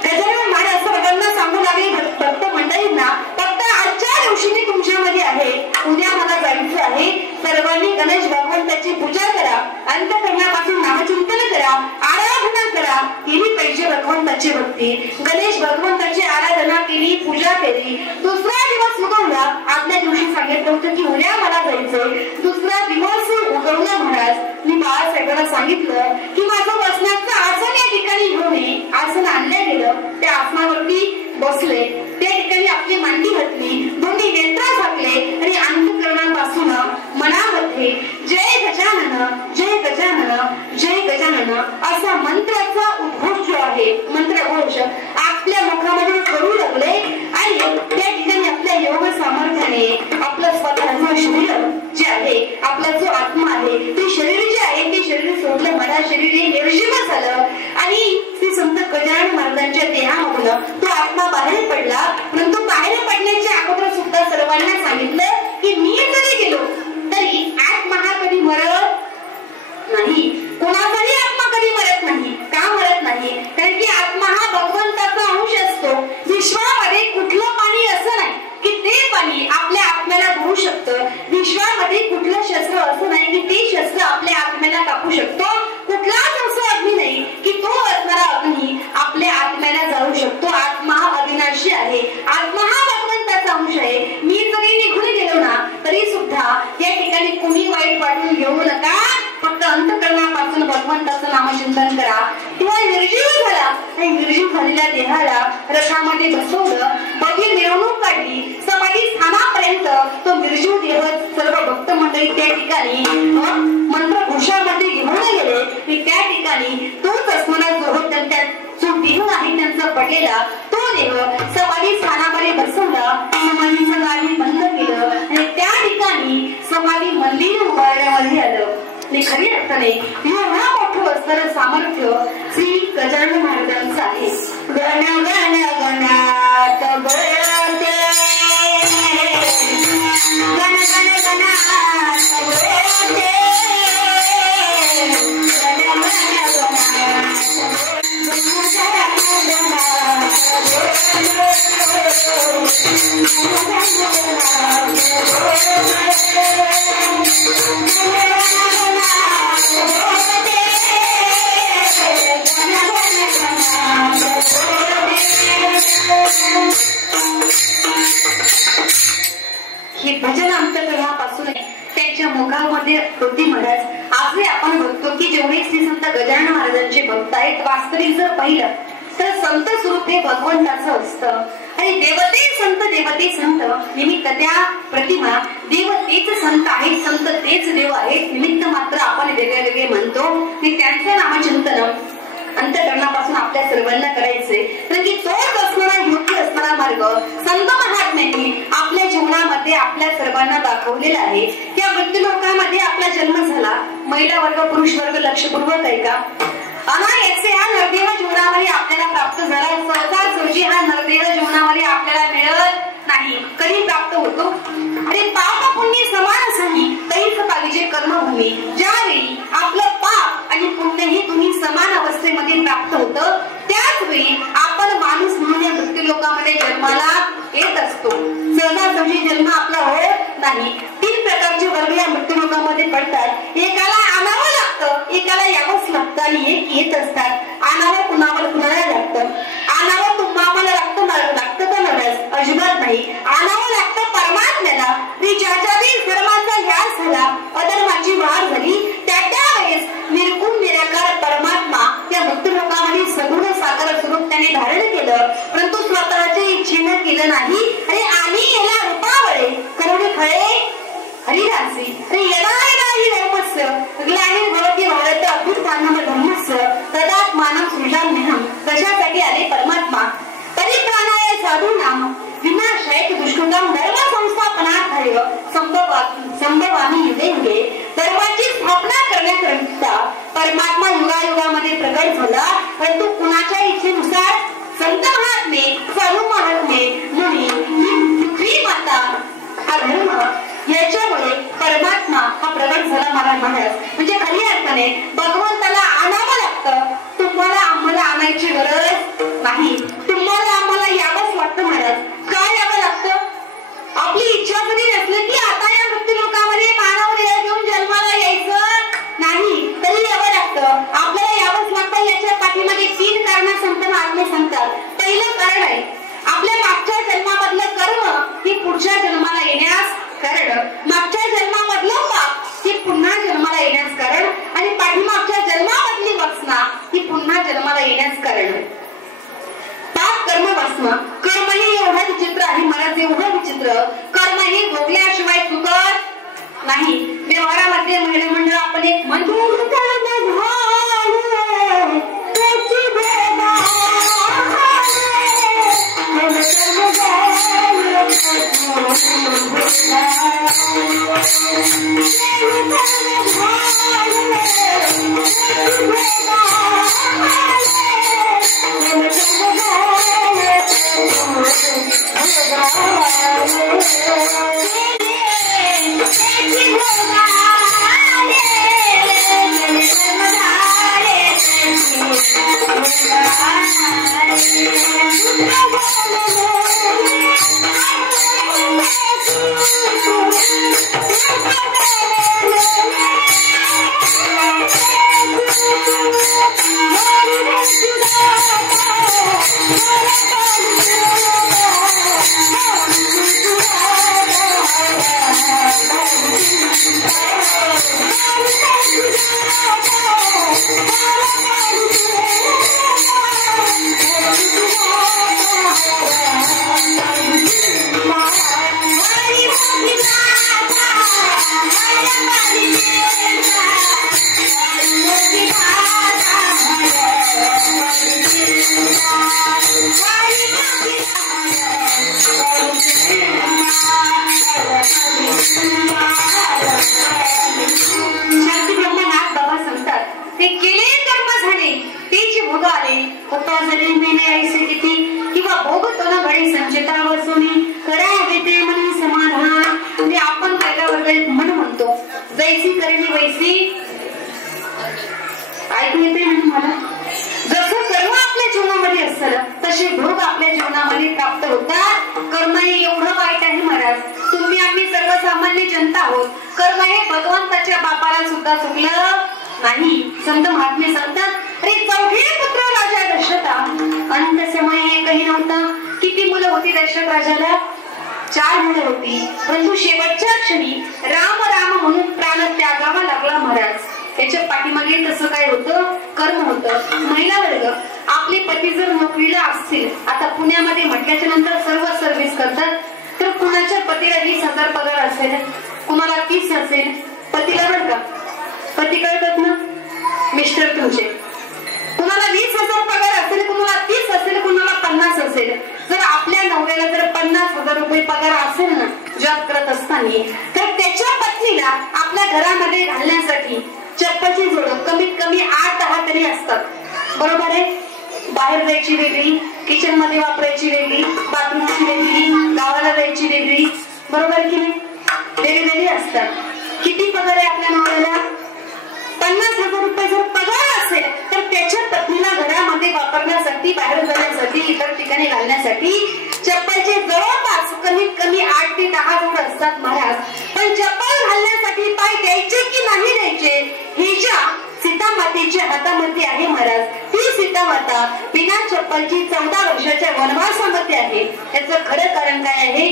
गजानन महाराज सर्वांना सांगू लागले, भक्त मंडळींना, फक्त आजच्या दिवशी मी तुमच्यामध्ये आहे, उद्या मला जायचं आहे. सर्वांनी गणेश भगवंताची पूजा करा, अंतःकरणापासून नामचिंतन करा, आराधना करा. केली पाहिजे भगवंताची भक्ती. गणेश भगवंताची आराधना केली, पूजा केली. दुसरा दिवस उगवला. आदल्या दिवशी सांगितलं होतं की उद्या मला जायचंय. दुसरा दिवस उगवला महाराज. मी बाळासाहेबांना सांगितलं की माझं बसण्याचं आसन या ठिकाणी घेऊन ये. आसन आणलं गेलं. त्या आसनावरती बसले. त्या ठिकाणी आपली मांडी घातली, दोन्ही नेत्र झाकले आणि अंतःकरणापासून मंत्राचा उद्घोष जो आहे, मंत्रघोष आपल्या मुखामध्ये करू लागले आणि त्या ठिकाणी आपल्या योग सामर्थ्याने आपलं स्वतःचं शरीर जे आहे, आपला जो आत्मा आहे, ते शरीर जे आहे ते शरीर सोडलं, मला शरीर हे निर्जीव झालं आणि श्री संत गजानन महाराजांच्या देहामधून तो आत्मा बाहेर पडला. परंतु बाहेर पडण्याच्या अगोदर सुद्धा सर्वांना सांगितलं की मी जरी गेलो तरी आत्मा हा कधी मरत नाही, कोणाचाही आत्मा कधी मरत नाही. का मरत नाही? कारण की आत्मा हा भगवंताचा अंश असतो. विश्वामध्ये कुठलं पाणी असं नाही की ते पाणी आपल्या आत्म्याला भरू शकतं. विश्वामध्ये कुठलं शस्त्र असं नाही की ते शस्त्र आपल्या आत्म्याला कापू शकतो. कुठलाच असं अग्नी नाही की तो असणारा अग्नी आपल्या आत्म्याला जाळू शकतो. आत्मा हा अविनाशी आहे, आत्मा हा भगवंताचा अंश आहे. मी जरी निघून गेलो ना तरी सुद्धा या ठिकाणी कोणी वाईट वाटून घेऊ नका. फक्त अंतःकरणापासून भगवंताचं नामचिंतन करा. किंवा निर्जीव झाला आणि निर्जीव झालेल्या देहाला रथामध्ये बसवलं, भव्य मिरवणूक काढली, समाधी स्थानापर्यंत तो निर्जीव देह सर्व भक्त मंडळी त्या ठिकाणी मंत्रघोषामध्ये घेऊन गेले. त्या ठिकाणी तोच असणारा जो देह आहे त्यांचा पडलेला तो देह समाधी स्थानामध्ये बसवला, समाधीचं गाडी बंद केलं आणि त्या ठिकाणी समाधी मंदिर उभारण्यामध्ये आलं. खरी अर्थाने एवढा मोठं असणारं सामर्थ्य श्री गजानन महाराजांचं आहे. गण गण गणात बोलते, गण गण गणात बोलते, गण गण हे भजन अंतःकरणापासून त्यांच्या मुखामध्ये होती महाराज. आजही आपण बघतो की जेवढे श्री संत गजानन महाराजांचे भक्त आहेत, वास्तविक जर पाहिलं तर संत स्वरूप हे भगवंताचं असतं आणि देवते संत, देवते संत निमित्त त्या प्रतिमा देव तेच संत आहेत, संत तेच देव आहेत. निमित्त मात्र आपण वेगळे वेगळे म्हणतो आणि त्यांचं नामचिंतन अंतःकरणापासून आपल्या सर्वांना करायचंय. कारण की तोच असणारा योग्य असणारा मार्ग संत महात्म्यांनी आपल्या जीवनामध्ये आपल्या सर्वांना दाखवलेला आहे. या मृत्यूलोकामध्ये आपला जन्म झाला, महिला वर्ग पुरुष वर्ग लक्षपूर्वक आहे का? अनायासे हा नरदेह जीवनामध्ये आपल्याला प्राप्त झाला. सहजासहजी हा नरदेह जीवनामध्ये आपल्याला मिळत नाही. कधी प्राप्त होतो? अरे पाप पुण्य समान नाही तरीच पाहिजे कर्मभूमी. ज्यावेळी आपलं पाप आणि पुण्य हे दोन्ही समान अवस्थेमध्ये प्राप्त होतं त्याच वेळी आपण माणूस म्हणून या मृत्यूलोकामध्ये जन्माला येत असतो. सहजासहजी जन्म आपला होत नाही. 3 प्रकारचे वर्ग या मृत्यूलोकामध्ये पडतात. एकाला आणावं लागतं, एकाला यावंच लागतं आणि एक येत असतात. आणावं कुणाला लागतं. आणावं तुम्हाला लागतं तर नव्यास अजिबात नाही. आणावं लागतं परमात्म्याला. ज्याच्या धर्माचा ह्यास झाला, अधर्माची वाढ झाली, त्यावेळेस निर्गुण निराकार परमात्मा या मृत्यूलोकामध्ये सगुण साकार स्वरूप त्याने धारण केलं. परंतु स्वतःच्या इच्छेनं केलं नाही. अरे आम्ही याला रूपावळे करुणे खळे हरिदासी. अरे यदा यदा हि धर्मस्य ग्लानिर्भवति भारत अभ्युत्थानम धर्मस्य तदात्मानं सृजाम्यहम्. कशासाठी आले परमात्मा? परित्राणाय साधूनां विनाशाय दुष्कृतां धर्म संस्थापनार्थाय संभवामी युगे युगे. धर्माची स्थापना करण्याकरिता परमात्मा युगायुगामध्ये प्रकट झाला. परंतु कुणाच्या इच्छेनुसार? संत महात्मे, साधू महात्मे, मुनी, पृथ्वी माता हा धर्म याच्यामुळे परमात्मा हा प्रकट झाला महाराज. म्हणजे खरी अर्थाने भगवंताला आणावं लागतं. तुम्हाला आम्हाला आणायची गरज नाही. तुम्हाला आम्हाला यावंच लागतं महाराज. काय यावं लागतं? आपली इच्छा जरी नसली की आता या मृत्यूलोकामध्ये मानव देह घेऊन जन्माला यायचं नाही तरी यावं लागतं. आपल्याला यावंच लागतं. याच्या पाठीमागे 3 कारणं संत महात्मे सांगतात. पहिलं कारण आहे आपल्या मागच्या जन्मामधलं कर्म ही पुढच्या जन्माला येण्यास कारण. मागच्या जन्मामधलं पाप ही पुन्हा जन्माला येण्यास कारण आणि पाठीमागच्या जन्मामधली वासना ही पुन्हा जन्माला येण्यास कारण. पाप कर्म वासना. कर्म हे एवढं विचित्र आहे महाराज, एवढं विचित्र. कर्म हे भोगल्याशिवाय चुकत नाही. व्यवहारामध्ये महिला मंडळ आपण एक संत महात्मे सांगतात, अरे चौथे पुत्र राजा दशरथा. अंत समय काही नव्हता. किती मुलं होती दशरथ राजाला? 4 मुलं होती. परंतु शेवटच्या क्षणी राम राम म्हणून प्राण त्यागावा लागला महाराज. त्याच्या पाठीमागे तसं काय होतं? कर्म होतं. महिला वर्ग आपले पती जर नोकरीला असतील, आता पुण्यामध्ये म्हटल्याच्या नंतर सर्व सर्व्हिस करतात, तर कुणाच्या पतीला 20,000 पगार असेल, कुणाला 30 असेल. पतीला बरं का, पती कळतात ना मिस्टर तुमचे, कुणाला 20,000 पगार असेल, कुणाला 30 असेल, कुणाला 50 असेल. जर आपल्या नवऱ्याला जर 50,000 रुपये पगार असेल ना जॉब करत असताना, तर त्याच्या पत्नीला आपल्या घरामध्ये घालण्यासाठी चप्पलची जोड कमीत कमी 8-10 तरी असतात. बरोबर आहे? बाहेर जायची वेगळी, किचन मध्ये वापरायची वेगळी, बाथरूमची वेगळी, गावाला जायची वेगळी. बरोबर की नाही? वेगवेगळी असतात. किती पगार आहे आपल्या नवऱ्याला? 50,000 रुपये जर पगार असेल, तर त्याच्या पत्नीला घरामध्ये वापरण्यासाठी, बाहेर जाण्यासाठी, इतर ठिकाणी घालण्यासाठी चप्पलचे जवळपास कमीत कमी 8 ते 10 जोड असतात महाराज. पण चप्पल घालण्यासाठी पाय द्यायचे की नाही द्यायचे हे ज्या सीता मातेच्या हातामध्ये आहे महाराज. ही सीता माता बिना चप्पलची 14 वर्षाच्या वनवासामध्ये आहे. त्याचं खरं कारण काय आहे?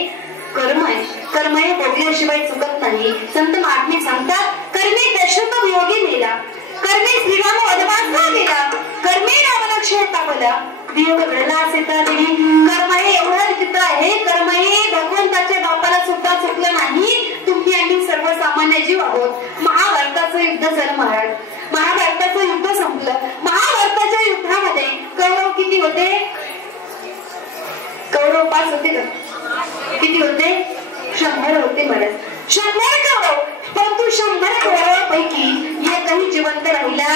कर्म आहे. कर्म हे भोगल्याशिवाय चुकत नाही. संत महात्मे सांगतात, कर्मे दशरथ योगी नेला, कर्मे श्रीराम वनवासा गेला, कर्मे रावण क्षय पावला, देव घडला सीता देवी. कर्म हे एवढं विचित्र आहे. कर्म हे भगवंताच्या बापाला सुद्धा चुकलं नाही. तुम्ही आम्ही सर्वसामान्य जीव आहोत. महाभारताचं युद्ध झालं महाराज. महाभारताचं युद्ध संपलं. महाभारताच्या युद्धामध्ये कौरव किती होते? कौरव 5 होते का? किती होते? 100 होते महाराज. 100 कौरव. परंतु 100 कौरवापैकी एकही जिवंत राहिला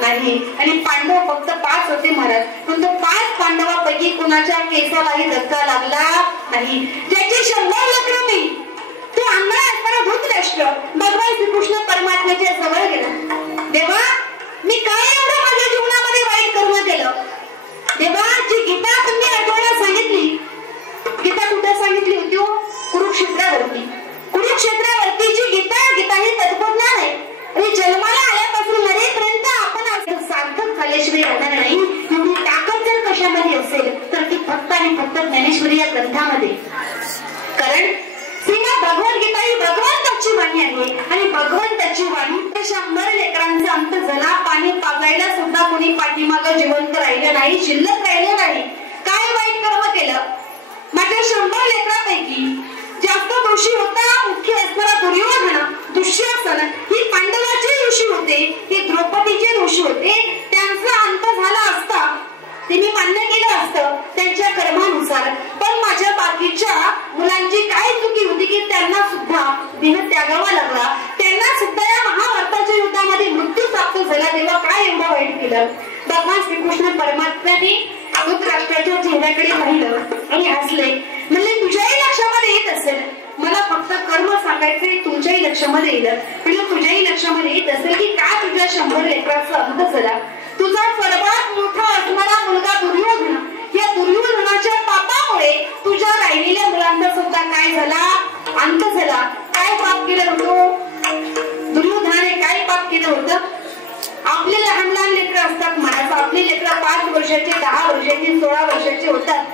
नाही. आणि पांडव फक्त 5 होते महाराज. परंतु 5 पांडवापैकी कुणाच्या केसालाही धक्का लागला नाही. ज्याची 100 लेकरं नाही, तो अंधळा असणारा धृतराष्ट्र भगवान श्रीकृष्ण परमात्म्याच्या जवळ गेला. देवा, मी काय एवढं माझ्या जीवनामध्ये वाईट कर्म केलं? देवा, जी गीता तुम्ही आठवायला सांगितली, गीता कुठे सांगितली होती? कुरुक्षेत्रावरती. कुरुक्षेत्रावरती जी गीता ही तत्वज्ञान आहे. आणि जन्माला आल्यापासून मरेपर्यंत आपण सार्थक झाल्याशिवाय राहणार नाही. एवढी ताकद जर कशामध्ये असेल तर ती फक्त आणि फक्त ज्ञानेश्वरी या ग्रंथामध्ये. कारण श्रीमद भगवद्गीता ही भगवंताची वाणी आहे. आणि भगवंताची वाणी 100 लेकरांचा अंत झाला. पाणी पाजायला सुद्धा कोणी पाठीमागं जिवंत राहिलं नाही, शिल्लक राहिलं नाही. काय वाईट कर्म केलं? माझ्या 100 लेकरांपैकी जास्त दोषी होता मुख्य असणारा दुर्योधन, दुःशासन. ही पांडवाचे दोषी होते, हे द्रौपदीचे दोषी होते. त्यांचा अंत झाला असता त्यांनी मान्य केलं असतं त्यांच्या कर्मानुसार. पण माझ्या बाकीच्या मुलांची काय चुकी होती की त्यांना सुद्धा देह त्यागावा लागला. त्यांना सुद्धा या महाभारताच्या युद्धामध्ये मृत्यू प्राप्त झाला. तेव्हा काय एवढं वाईट केलं? भगवान श्रीकृष्ण परमात्म्याने धृतराष्ट्राच्या चेहऱ्याकडे पाहिलं आणि हसले. म्हणजे तुझ्याही लक्षामध्ये येत असेल, मला फक्त कर्म सांगायचे, तुमच्याही लक्षामध्ये येईल. म्हणजे तुझ्याही लक्षामध्ये येत असेल की का तुझ्या 100 लेकराचा अंत झाला. तुझा सर्वात मोठा असणारा वर्षाचे, 10 वर्षाचे, 16 वर्षाचे होतात.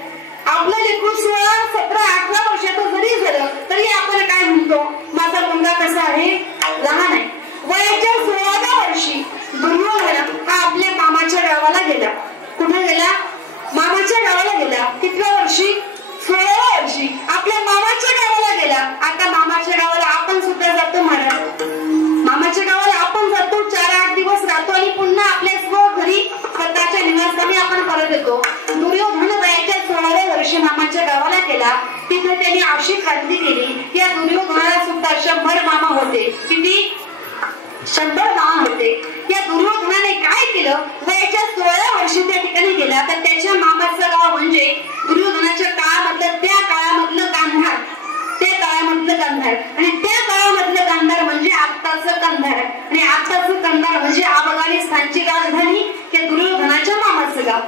आपलं लेकरू 16, 17, 18 वर्षाचं जरी झालं तरी आपण काय म्हणतो, माझा मुलगा कसा आहे, लहान आहे. वयाच्या 16व्या वर्षी दुर्योधन हा आपल्या मामाच्या गावाला गेला. कुठे गेला, मामाच्या गावाला गेला. कितव्या वर्षी, 16व्या वर्षी आपल्या मामाच्या गावाला गेला. आता मामाच्या गावाला आपण सुद्धा जातो महाराज, मामाच्या गावाला आपण जातो, 4-8 दिवस राहतो आणि पुन्हा आपल्या घरी स्वतःच्या निवासस्थानी आपण परत येतो. दुर्योधन वयाच्या 16व्या वर्षी मामाच्या गावाला गेला. तिथे त्यांनी अशी क्रांती केली. या दुर्योधनाला सुद्धा 100 मामा होते. किती, 100 मामा होते. या दुर्योधनाने काय केलं, वयाच्या 16व्या वर्षी त्या ठिकाणी गेला. तर त्याच्या मामाचं गाव म्हणजे दुर्योधनाच्या काळामधलं, त्या काळामधलं गांधार, त्या काळामधलं गांधार, आणि त्या काळामधलं गांधार म्हणजे आत्ताचं कंधार, आणि आत्ताचं कंधार म्हणजे अफगाणिस्तानची राजधानी. त्या दुर्योधनाच्या मामाचं गाव.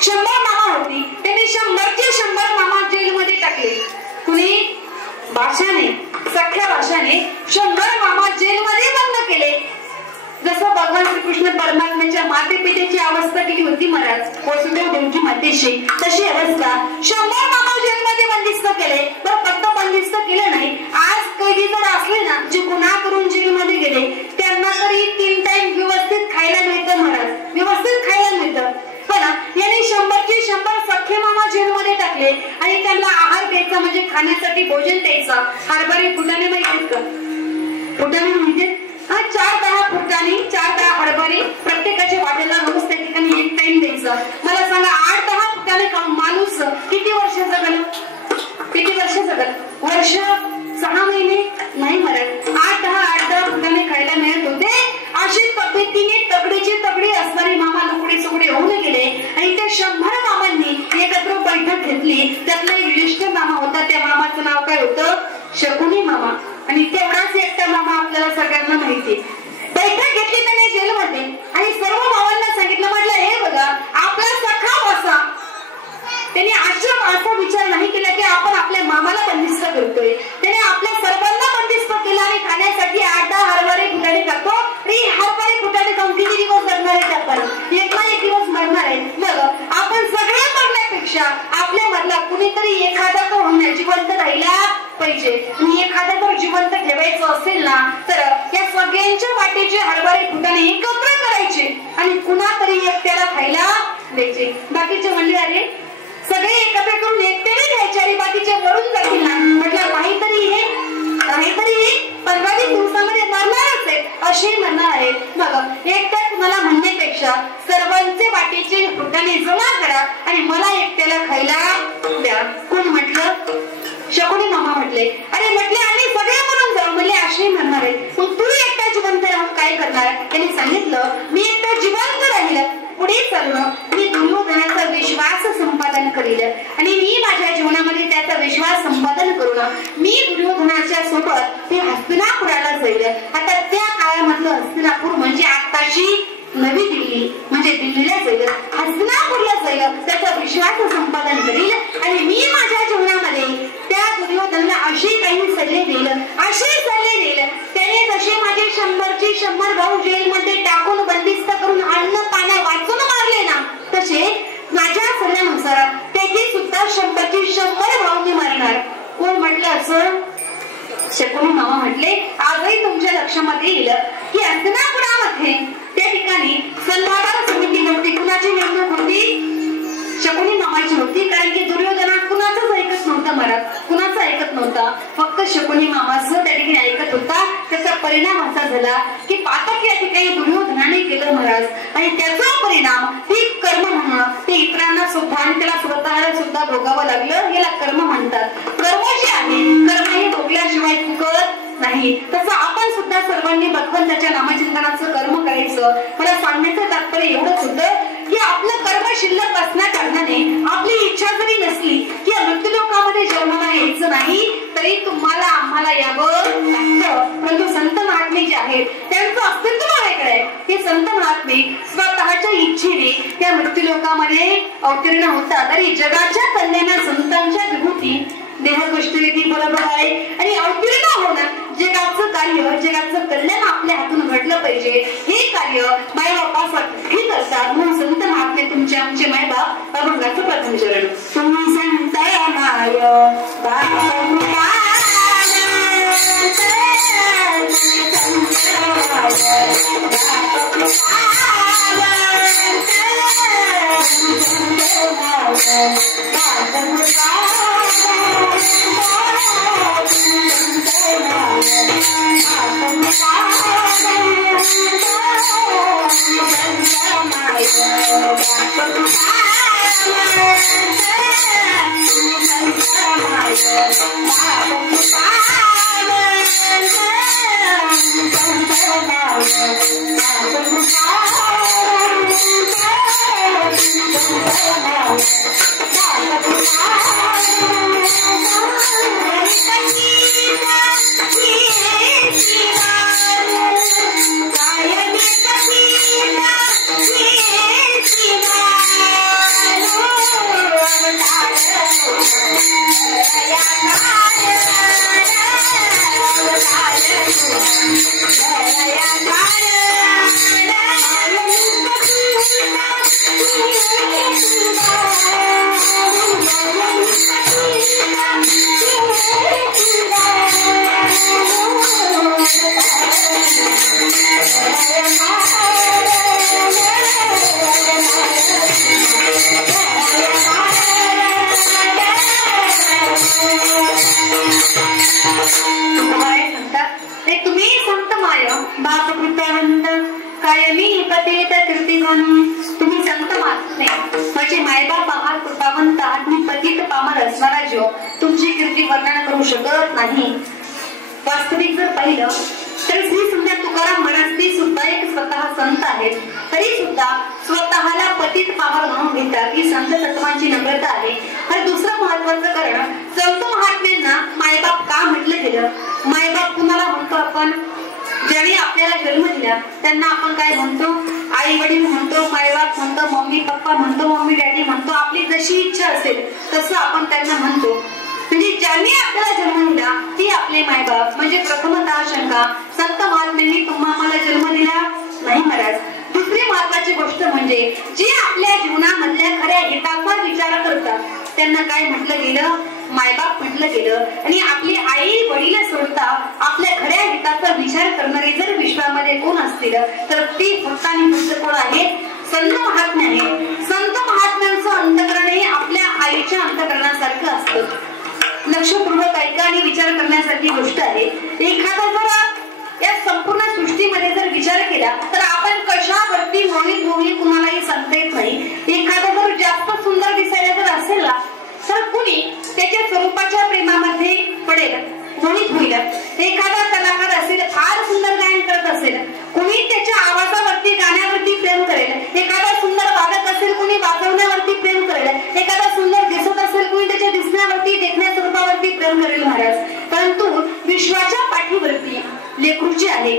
100 मामा होती. त्यांनी 100चे 100 मामा जेलमध्ये टाकले. कुणी, भाषाने, सख्या भाषाने 100 मामा जेलमध्ये बंद केले. जसं भगवान श्रीकृष्ण परमात्म्याच्या माते पितेची अवस्था केली होती महाराज, वसुदेव देवकी मातेशी, तशी अवस्था 100 मामा जेलमध्ये बंदिस्त केले. पण फक्त बंदिस्त केलं नाही, आज कैदी जर असले ना, जे गुन्हा करून जेलमध्ये गेले, त्यांना तरी 3 टाइम व्यवस्थित खायला मिळतं महाराज, व्यवस्थित खायला मिळतं. पण यांनी 100चे 100 सख्खे मामा जेलमध्ये टाकले आणि त्यांना आहार द्यायचा, म्हणजे खाण्यासाठी भोजन द्यायचा. हरभरे फुटाणे माहितीत का, फुटाणे माहितीत, 4-10 फुटाणे, 4-10 हरभरे प्रत्येकाच्या वाट्याला रोज त्या ठिकाणी 1 टाइम द्यायचं. मला सांगा, 8-10 फुटाणे खाऊन माणूस किती वर्ष जगल, किती वर्ष जगल, वर्ष 6 महिने नाही मरत. 8-10 फुटाणे खायला मिळत होते. अशी तब्येतीने तगडीची तगडी असणारी मामा लुकडे सुकडे होऊन गेले. आणि त्या 100 मामांनी एकत्र बैठक घेतली. त्यातला एक ज्येष्ठ मामा होता. त्या मामाचं नाव काय होतं, शकुनी मामा. आणि तेवढाच एकटा मामा आपल्याला सगळ्यांना माहिती. बैठक घेतली त्याने जेलमध्ये आणि सर्व मामांना सांगितलं, म्हटलं हे बघा, आपला सखा बसा. त्याने असा विचार नाही केला की आपण आपल्या मामाला बंदिस्त करतोय. त्याने आपल्या सर्वांना बंदिस्त केलं आणि खाण्यासाठी 8-10 हरभरे फुटाणे टाकतो. आणि हरभरे फुटाणे खाऊन किती दिवस जगणार आहेत आपण, एक ना एक दिवस मरणार आहे. मग आपण सगळे मरण्यापेक्षा आपल्या मधला कुणीतरी एखादा तर जिवंत राहिला पाहिजे. आणि एखादा जर जिवंत ठेवायचं असेल ना, तर या सगळ्यांच्या वाटेचे हरभरे फुटाणे एकत्र करायचे आणि कुणातरी एकट्याला खायला द्यायचे. बाकीचे म्हणले अरे सगळे एकत्र करून एकट्याने घ्यायचे आणि बाकीचे मरून जातील ना. म्हटलं काहीतरी हे 15-20 दिवसामध्ये मरणारच आहे अशी म्हणणार आहे. मग एकट्याच मला म्हणण्यापेक्षा सर्वांचे वाटेचे फुटाणे जमा करा आणि मला एकट्याला खायला द्या. कोण म्हटलं, शकुनी मामा म्हटले. अरे म्हटले आम्ही सगळे म्हणून जाऊ. म्हणले अशी म्हणणार आहे. मग तू एकटा जिवंत राहून काय करणार. त्यांनी सांगितलं, मी एकटा जिवंत राहिलं पुढे चालणं, मी दुर्योधनाचा विश्वास संपादन करील आणि मी माझ्या जीवनामध्ये त्याचा विश्वास संपादन करून मी दुर्योधनाच्या सोबत मी हस्तिनापुराला जाईल. आता त्या काळामधलं हस्तिनापूर म्हणजे आताची नवी दिल्ली, म्हणजे दिल्लीला जाईल, हस्तिनापूरला जाईल, त्याचा विश्वास संपादन करील आणि मी माझ्या जीवनामध्ये त्या दुर्योधनाला अशी काही सल्ले देईल, असे सल्ले देईल. त्याने जसे माझे 100चे 100 भाऊ जेलमध्ये टाकून बंदिस्त करून अन्न पाण्या वाचून मारले ना, तसे माझ्या सल्ल्यानुसार त्याची सुद्धा 100चे 100 भाऊ मी मारणार. कोण म्हटलं असं, शकुनी मामा म्हटले. आजही तुमच्या लक्षामध्ये येईल की हस्तिनापुरामध्ये त्या ठिकाणी सल्लागार समिती नव्हती. कुणाची नेमणूक होती, शकुनी मामाची होती. कारण की दुर्योधना कुणाचंच ऐकत नव्हता महाराज, कुणाचं ऐकत नव्हता, फक्त शकुनी मामाचं त्या ठिकाणी ऐकत होता. त्याचा परिणाम असा झाला की पातक या ठिकाणी दुर्योधनाने केलं महाराज. आणि त्याचा परिणाम हे कर्म म्हणणं, ते इतरांना सुद्धा आणि त्याला स्वतःला सुद्धा भोगावं लागलं. याला कर्म म्हणतात. कर्म जे आहे, कर्म हे भोगल्याशिवाय चुकत नाही. तसं आपण सुद्धा सर्वांनी भगवंताच्या नामचिंतनाचं कर्म करायचं. मला सांगण्याचं तात्पर्य एवढंच होतं की आपलं कर्म शिल्लक असण्या कारणाने आपली इच्छा जरी नसली की मृत्यूलोकामध्ये जन्माला यायचं नाही, तरी तुम्हाला आम्हाला यावं लागतं. परंतु संत महात्मे जे आहेत त्यांचं अस्तित्व वेगळं आहे. हे संत महात्मे स्वतःच्या इच्छेने त्या मृत्यूलोकामध्ये अवतीर्ण होतात. तरी जगाच्या कल्याणा संतांच्या विभूती देहकष्टविधी बरोबर आहे आणि अवतीर्ण होणं जगाचं कार्य, जगाचं कल्याण आपल्या हातून घडलं पाहिजे, हे कार्य मायबापासाठी करतात. म्हणून संत महात्मे तुमचे आमचे मायबाप अभंगाचं प्रथम चरण. तुम्ही संत माय तुम्ही संत महात्मे माझे मायबाप आहात कृपावंत आहात. मी पतित पामर असणारा जीव तुमची कीर्ती वर्णन करू शकत नाही. वास्तविक जर पाहिलं तर श्री सुंदर तुकाराम महाराज ते सुद्धा एक स्वतः संत आहेत, तरी सुद्धा स्वतःला पतित पामर म्हणून घेतात. ही संत तत्वांची नम्रता आहे. आणि दुसरं महत्वाचं कारण संत महात्म्यांना मायबाप का म्हटलं गेलं. मायबाप कुणाला म्हणतो आपण, ज्याने आपल्याला जन्म दिला त्यांना आपण काय म्हणतो, आई वडील म्हणतो, मायबाप म्हणतो, मम्मी पप्पा म्हणतो, मम्मी डॅडी म्हणतो. आपली जशी इच्छा असेल तसं आपण त्यांना म्हणतो. म्हणजे ज्यांनी आपल्याला जन्म दिला ती आपले मायबाप. म्हणजे प्रथमतः शंका, संत महात्म्यांनी तुम्हाला जन्म दिला नाही महाराज. दुसरी महत्वाची गोष्ट म्हणजे जे आपल्या जीवनामधल्या खऱ्या हिताचा विचार करतात त्यांना काय म्हटलं गेलं, मायबाप म्हटलं गेलं. आणि आपली आई वडील सोडता आपल्या खऱ्या हिताचा विचार करणारे जर विश्वामध्ये कोण असतील तर ती फक्त आणि फक्त कोण आहे, संत महात्मे आहे. संत महात्म्यांचं अंतकरण हे आपल्या आईच्या अंतकरणासारखं असतं. लक्षपूर्वक ऐका आणि विचार करण्यासारखी गोष्ट आहे. एखादा जर या संपूर्ण सृष्टीमध्ये जर विचार केला तर आपण कशावरती मोहित होईल कुणालाही सांगता येत नाही. एखादा जर जास्त सुंदर दिसायला जर असेल ना तर कुणी त्याच्या स्वरूपाच्या प्रेमामध्ये पडेल, मोहित होईल. एखादा कलाकार असेल, फार सुंदर गायन करत असेल, कुणी त्याच्या आवाजावरती गाण्यावरती प्रेम करेल. एखादा सुंदर वादक असेल, कुणी वाजवण्यावरती प्रेम करेल. एखादा सुंदर दिसत असेल, कुणी त्याच्या दिसण्यावरती, देखण्या स्वरूपावरती प्रेम करेल महाराज. परंतु विश्वाच्या पाठीवरती लेकरू जे आहे,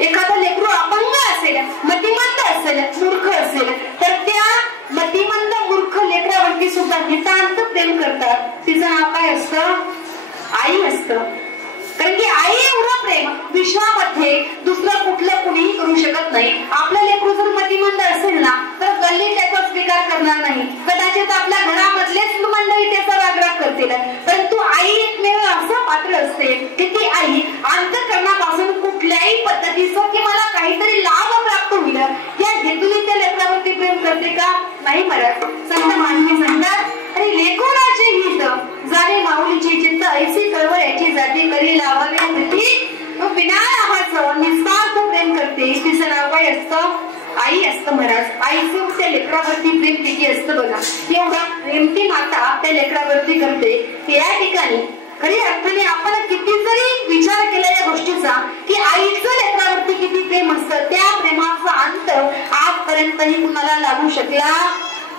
एखादा लेकरू अपंग असेल, मतिमंद असेल, मूर्ख असेल तर त्या मतिमंद मूर्ख लेकरावरती सुद्धा नितांत प्रेम करतात. तिचं नाव काय असतं, आई असतं. कारण की आई एवढं प्रेम विश्वामध्ये दुसरं कुठलं कुणीही करू शकत नाही. आपलं लेकरू जर मतिमंद असेल ना तर गल्ली त्याचा स्वीकार करणार नाही. कदाचित आपल्या घरामधलेच मंडळी त्याचा रागराग करतील. परंतु आई एकमेव असं पात्र असते की ती आई अंतःकरणापासून कुठल्याही पद्धतीचं की मला काहीतरी लाभ प्राप्त होईल या हेतूने त्या लेकरावरती प्रेम करते का, नाही म्हणत. संत महात्मे सांगतात, अरे लेकराचे हित जाणे माऊलीची चित्त ऐसी कळवळ याची जाती करी लावावे प्रीती बिना लाभाचं निस्वार्थ प्रेम करते. तिचं नाव काय असतं, आई असतं महाराज. आईचं त्या लेकरावरती प्रेम किती असतं बघा. एवढा प्रेम ती माता त्या लेकरावरती करते. या ठिकाणी खरी अर्थाने आपण किती जरी विचार केला या गोष्टीचा की आईचं लेकरावरती किती प्रेम असतं, त्या प्रेमाचा अंत आजपर्यंतही कुणाला लागू शकला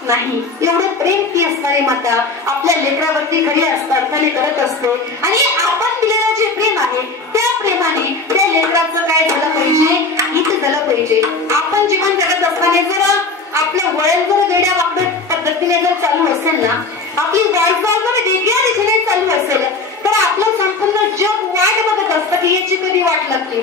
नाही. एवढं प्रेम ती असणारी माता आपल्या लेकरावरती खरी अर्थाने करत असते. आणि आपण दिलेलं जे प्रेम आहे त्या प्रेमाने त्या लेकराचं काय झालं पाहिजे, हित झालं पाहिजे. आपण जीवन जगत असताना जर आपलं वळण जर वेड्या वाकड्या पद्धतीने जर चालू असेल ना, आपली वाटचाल जर वेगळ्या दिशेने चालू असेल तर आपलं संपूर्ण जग वाट बघत असतं की लागते याची कधी वाट लागली?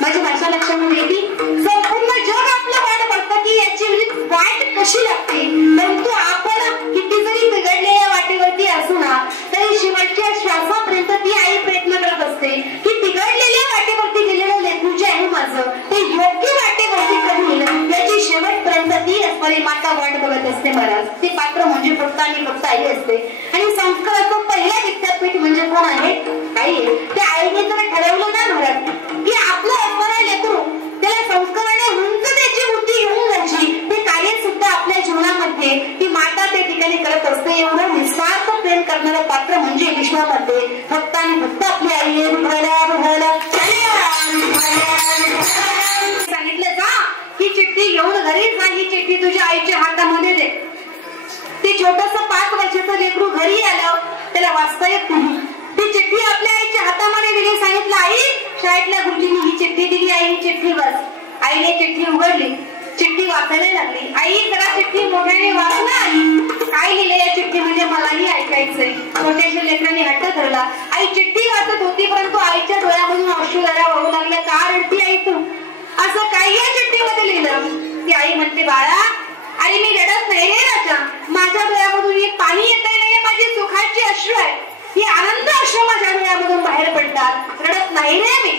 माझ्या लक्षामध्ये येते संपूर्ण जग आपलं वाट बघतं की याची वाट कशी लागते, परंतु आपण किती जरी बिघडलेल्या वाटेवरती असू ना तरी शेवटच्या श्वासापर्यंत ती आई प्रयत्न करत असते की बिघडलेल्या वाटेवरती गेलेलं लेकरू जे आहे माझं ते योग्य वाटेवरती कधी येईल याची शेवटपर्यंत ती असणारी माता वाट बघत असते महाराज. ती पात्र म्हणजे फक्त आणि फक्त आई असते. आणि संस्काराचं पहिलं विद्यापीठ म्हणजे कोण आहे? आई. त्या आईने जर ठरवलं ना महाराज की आपलं असणारं लेकरू त्याला संस्काराने उंच त्याची बुद्धी घेऊन जायची, ते कार्य सुद्धा आपल्या जीवनामध्ये ती माता त्या ठिकाणी करत असते. एवढं निस्वार्थ प्रेम करणारं पात्र म्हणजे विश्वामध्ये फक्त आणि फक्त आपली आई. सांगितलं जा ही चिठ्ठी घेऊन घरी जा, ही चिठ्ठी तुझ्या आईच्या हातामध्ये दे. ते छोटस 5 वर्षाचं लेकरू घरी आलं, त्याला वाचता येत नाही. ती चिठ्ठी आपल्या आईच्या हातामध्ये दिली. सांगितलं आई शाळेतल्या गुरुजींनी ही चिठ्ठी दिली, आई ही चिठ्ठी वाच. आईने चिठ्ठी उघडली, चिठ्ठी वाचायला लागली. आई जरा चिठ्ठी मोठ्याने वाच ना. आई काय लिहिलं या चिठ्ठी म्हणजे मलाही ऐकायचंय. छोट्याशा लेकरांनी हट्ट धरला. आई चिठ्ठी वाचत होती परंतु आईच्या डोळ्यामधून अश्रुधारा वाहू लागल्या. का रडती आई तू? असं काय या चिठ्ठीमध्ये लिहिलं? ती आई म्हणते बाळा अरे मी रडत नाही रे राजा, माझ्या डोळ्यामधून हे पाणी येत नाही, माझी सुखाची अश्रू आहे, ही आनंद अश्रू माझ्या डोळ्यामधून बाहेर पडतात, रडत नाही रे मी.